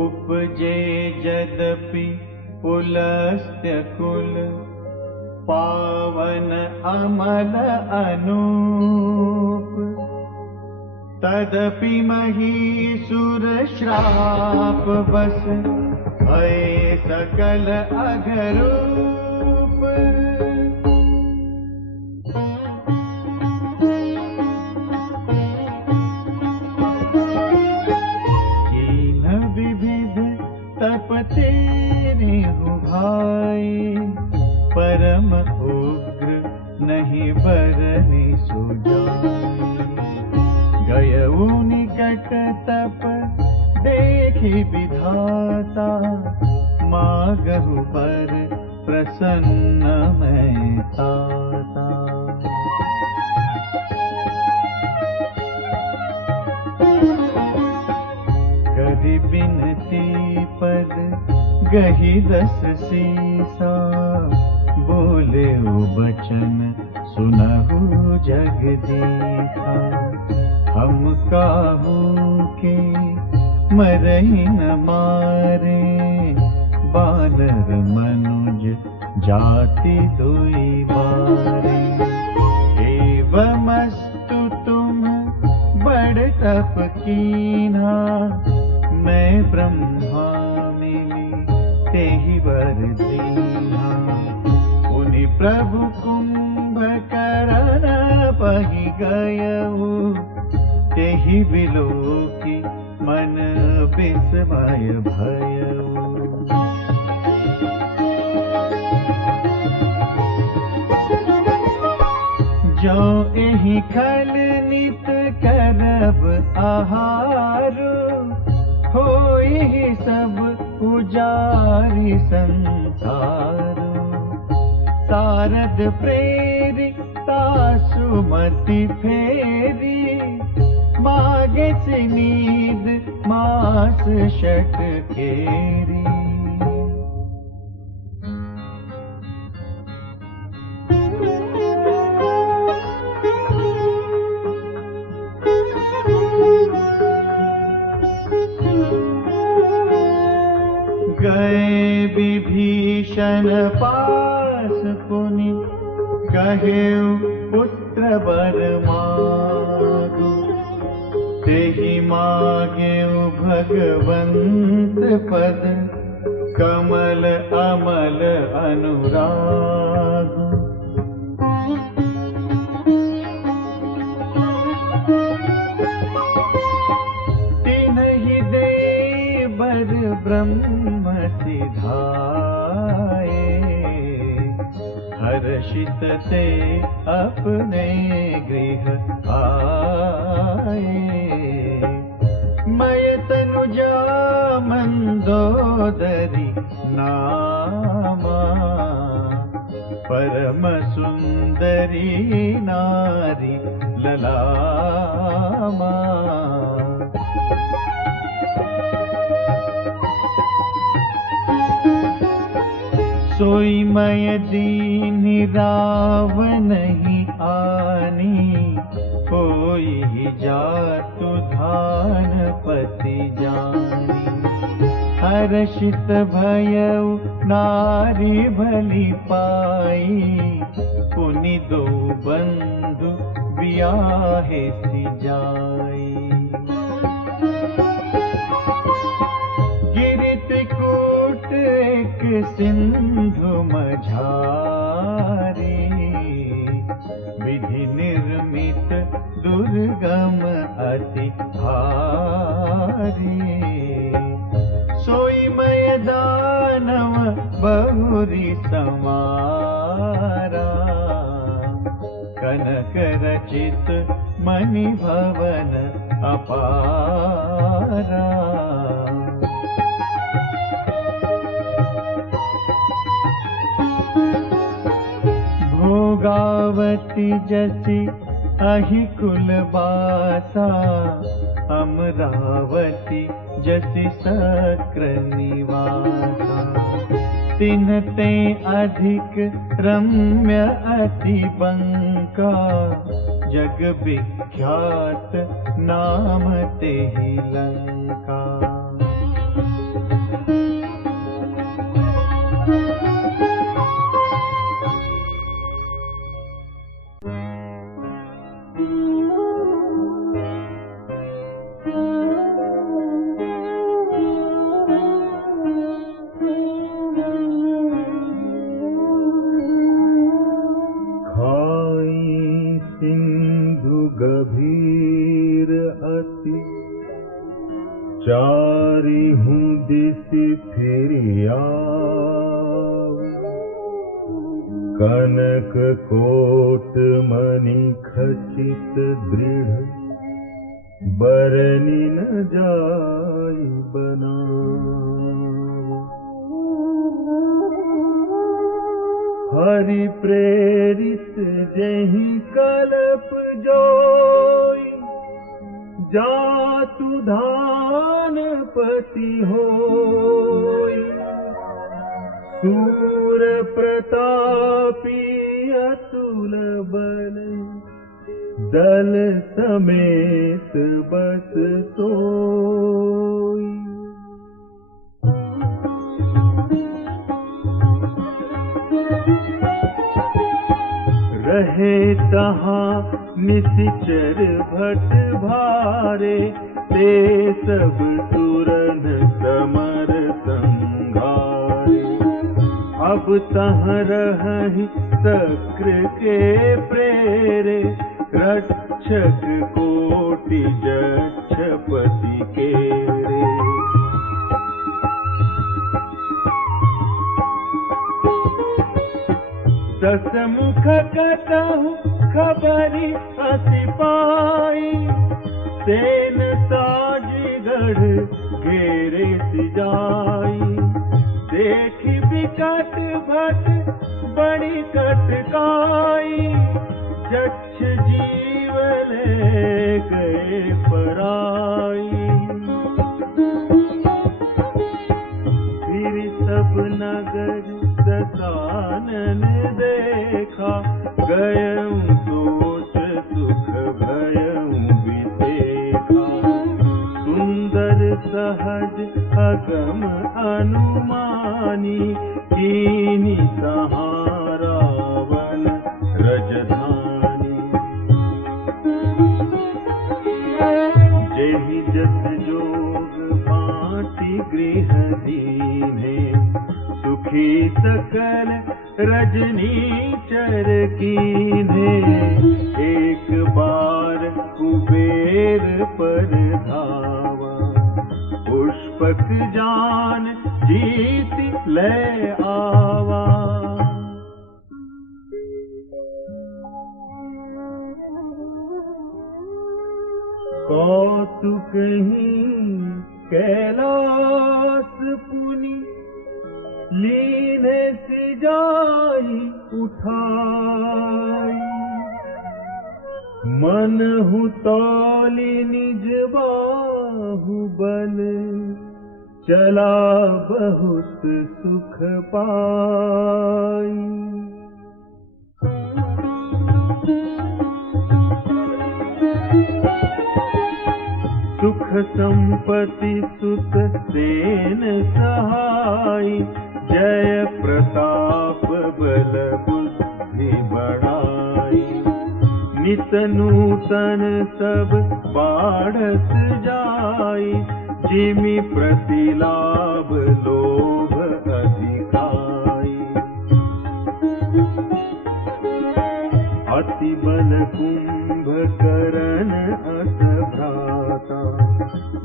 उपजे यद्यपि पुलस्त्य कुल, पावन अमल अनूप। तदपि महीसुर श्राप बस, भय सकल अघरूप। कीन विविध तप तेरे भाई, परम उग्र नहीं बरने सुजाए। गयऊ निकट तप देखी विधाता, मागहु पर प्रसन्न मैं ताता। करि बिनती पद गही दस सीसा, बोले बचन सुनहु जगदीसा। हम काहू के मरहि न मारे, बानर मनुज जाति दुई बारे। एवमस्तु तुम बड़ तप कीन्हा, मैं ब्रह्मा मिली तेहि वर दीन्हा। उनि प्रभु कुंभकर्ण पहि गयऊ, तेहि बिलोकी मन विस्मय भयऊ। जो एहि खल नित करब आहारु, होई सब उजारि संसारु। सारद प्रेरि तासुमति फेरी, मागे से नींद मास शठ केरी। गए विभीषण पास पुनि, कहेउ पुत्र वर मागु। तेहि मागेउ भगवंत पद, कमल अमल अनुराग। तिन्हि दे बर ब्रह्म सिधाए, हर्षित ते अपने गृह आए। मय तनुजा मंदोदरी नामा, परम सुंदरी नारी ललामा। सोई मय दीन रावनहि आनी, होई जातु धानपति जानी। हर्षित भयउ नारी भली पाई, पुनि दो बंधु बियाहे सि जाई। गिरित्रिकूट एक सिंधु मझारी, विधि निर्मित दुर्गम अति भारी। सोई मय दानव बहुरी समारा, कनक रचित मणि भवन अपारा। भोगावती जसि अहि कुल बासा, अमरावती जसि सक्र निवासा। तिन्हते अधिक रम्य अति बंका, जग विख्यात नाम तेहि लंका। चारि हूँ दिसि फिरिया कनक कोट मणि खचित दृढ़ बरनि न जाय बनाव। हरि प्रेरित जेहि कल्प जोई जातु धान पति होई। सूर प्रतापी अतुल बल दल समेत बस सोई। रहे तहाँ निशिचर भट भारे ते सब सुरन समर संघारे। अब तहाँ रहहि सक्र के प्रेरे रक्षक कोटि जक्षपति केरे। दसमुख कतहु खबरि अति पाई सेन साजगढ़ घेरे सिजाई। देखि बिकट भट बड़ी कटकाई जक्ष जीव ले गए पराई। फिर सब नगर दसानन देखा गयऊं सोच सुख भयऊं विदेखा। सुंदर सहज अगम अनुमानी कीनी तहाँ रावण रजधानी। जेहि जस जोग बाँटि गृह दीन्हे सुखी सकल रजनीचर कीन्हे। एक बार कुबेर पर धावा पुष्पक जान जीत ले आवा। कौतुक ही कैलास पुनि लीने सिजाई उठाई। मनहु तौली निज बाहुबल चला बहुत सुख पाई। सुख संपत्ति सुत सेन सहाय जय प्रताप बल बुद्धि बढ़ाई। नित नूतन सब बाढ़त जाई जिमि प्रतिलाभ लोभ अधिकाई। अति बल कुंभकर्ण अस भ्राता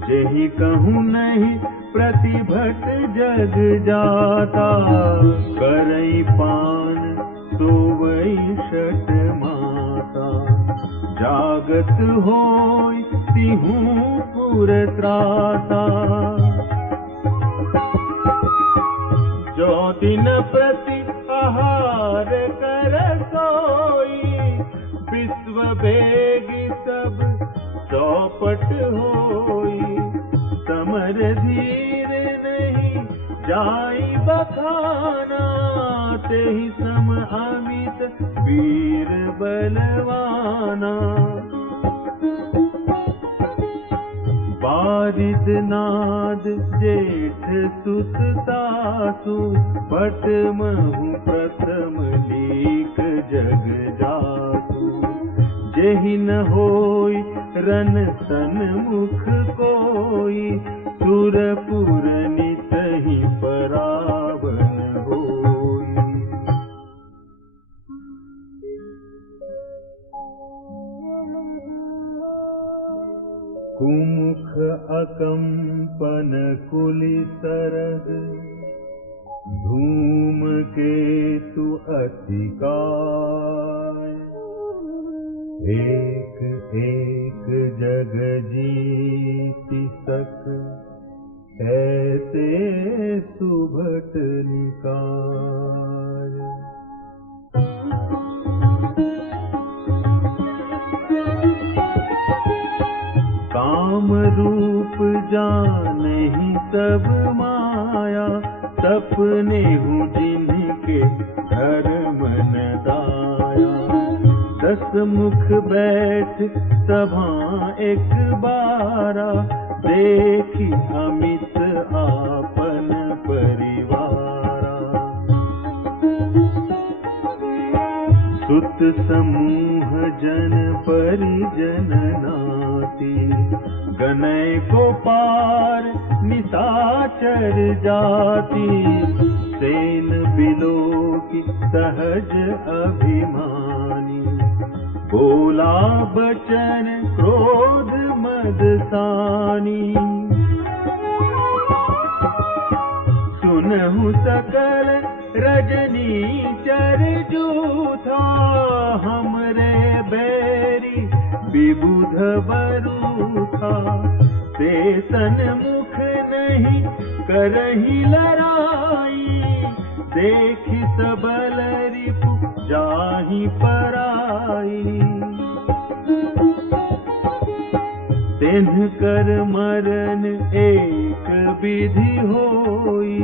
जेहि कहूँ नहीं प्रतिभट जग जाता। करई पान सोवई शठ माता जागत होय तिहूँ पुर त्राता। जो दिन प्रति आहार कर सोई विश्व बेगी सब चौपट होई। समर धीर नहीं जाई बखाना तेहि सम अमित वीर बलवाना। बारिद नाद जेठ सुत तासु भट महु प्रथम लीक जग जासु। जेहि न होई रन सन्मुख कोई सुरपुर नितहि परावन होई। कुमुख अकंपन कुलि सरद धूम केतु अतिकाय एक एक जग जीति सक ऐसे सुभट निकाय। काम रूप जानहि सब माया सपने हूँ जिनके धर्म न दाया। दस मुख बैठ सभा एक बारा देखी अमित आपन परिवारा। सुत समूह जन परिजन नाती गनय को पार निशाचर जाति। सेन बिलो की सहज अभिमानी बोला बचन क्रोध मद सानी। सुनहु सकल रजनी चर जूथा हमरे बैरी विबुध बरूथा। ते सन्मुख नहीं करही लड़ाई देखि सबल रिपु जाहि पराई। तिन्ह कर मरन एक विधि होई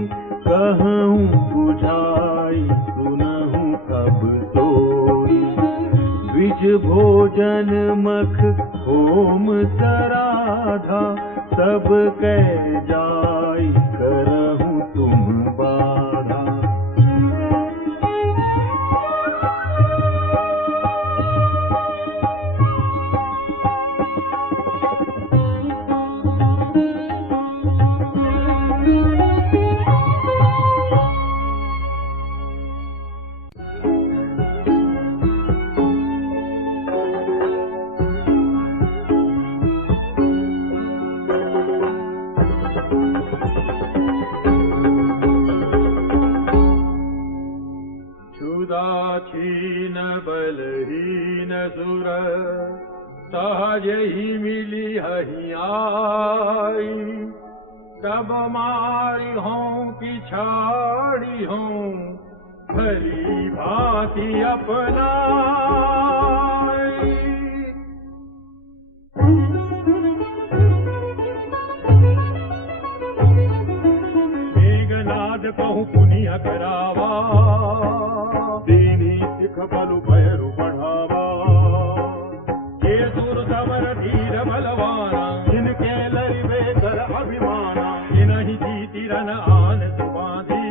कहूँ बुझाई सुनहु अब सोई। द्विज भोजन मख होम सराधा सब कह जाई करहूँ तुम बाधा। क्षीण बलहीन सुर सहज ही मिली हहियाई। तब मारी हों कि छाड़ी हों भली भांति अपनाई। मेघनाद कहूँ पुनिय करावा बलु भैरु बढ़ावा। ये सुर समर धीर बलवाना जिनके लरिवे कर अभिमाना। जिनहि जीति रन आन सुबाधी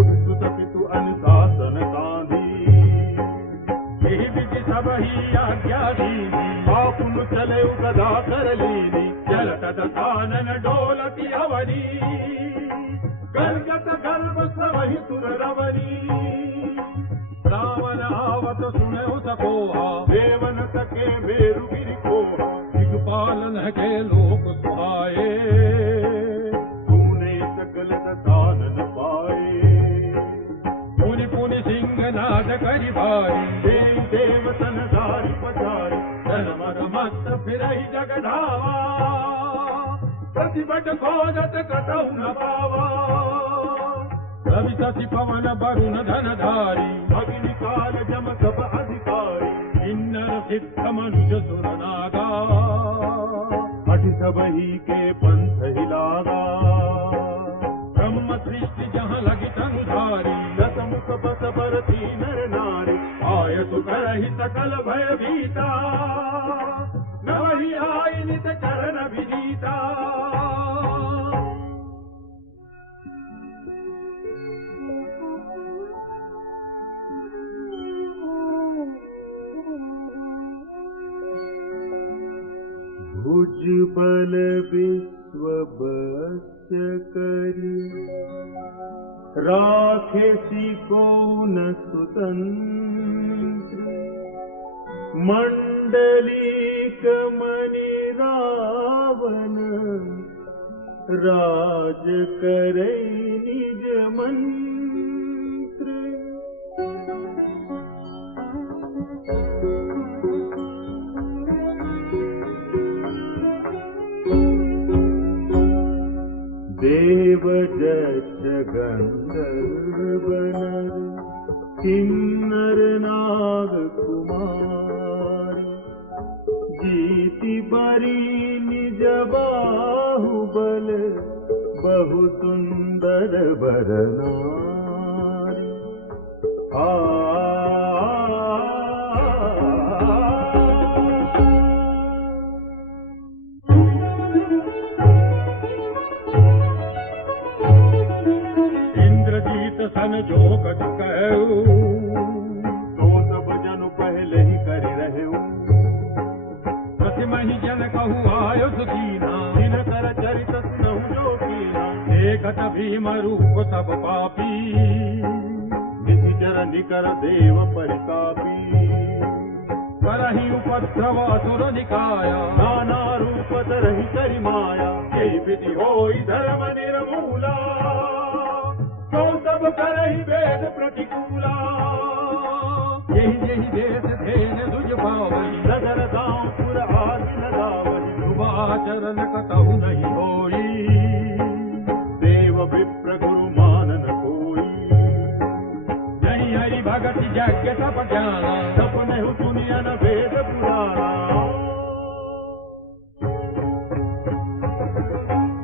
उठ सुत पितु अनुशासन गांधी। यही विधि सब ही आज्ञा दीनी बापुन चले गदा कर लीनी। जलत दसानन डोलती अवनी गर्गत गर्भ सबहि सुर रवनी। रावण आवत सुने सकोहा देवन सके मेरु गिरि कोहा। दिग्पालन के लोक सुहाए तूने सकल दसानन पाए। पुनि पुनि सिंह नाद करि भाई देव देवतन धारि पधारी। जनमर मत फिरहि जग धावा प्रतिबट खोजत कतहु न पावा। रवि शशि पवन वरुण धनधारी अग्नि काल जम सब अधिकारी। किन्नर सिद्ध मनुज सुर नागा अठ सबही के पंथ हिलागा। ब्रह्म सृष्टि जहाँ लगी तनुधारी दसमुख बस बरती नर नारी। आय सु करहि सकल भय भीता नवहि आई नित चरण विनीता। भुज बल विश्व बस्य करि राखे सी को न सुतंत्र। मंडलिक मणि रावण राज करे निज मंत्र। देव जक्ष गंधर्व नर किन्नर नाग कुमार जीति बरी निज बाहुबल बहु सुंदर बर नारी। इंद्रजीत सन जो कछ कहू तो सब जनु पहले ही कर रहे हो। प्रतिमहि जन कहू आयुष कीना दिन कर चरित सुनहु जो कीना। देखत भीम रूप सब पापी निधि जर निकर देव परितापी। करहि उपद्रव असुर निकाया नाना रूप धरहि करि माया। यही विधि होई धर्म निर्मूला तो सब करहि वेद प्रतिकूला। यही यही देश धेन दुज पावई नगर गांव पुर आदि लगावई। शुभाचरण कतहु नहीं होई देव विप्र गुरु मानन कोई। नहीं हरि भगत यज्ञ तप ज्ञाना सपने हु दुनिया न वेद पुराना।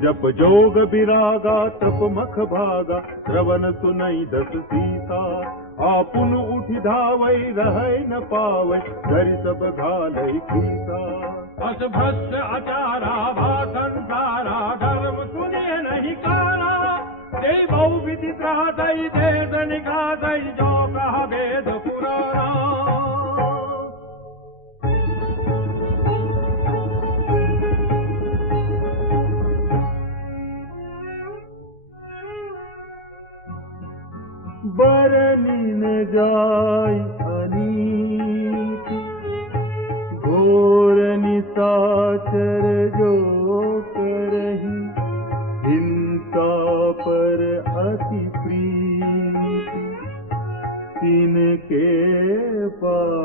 जप जोग विरागा तप मख भागा। श्रवण सुनई दस सीता आपुन उठि धावई रहै न पावै। धरि सब घालई खीसा। अस भ्रष्ट आचारा भाषण सारा धर्म सुने नहीं कारा। जय बहु विधि त्रासई देश निकासई जो कहा वेद पुराना। बरनी न जाय अनीति घोर निशाचर जो करहि। हिंसा पर अति प्रीति तिनके पास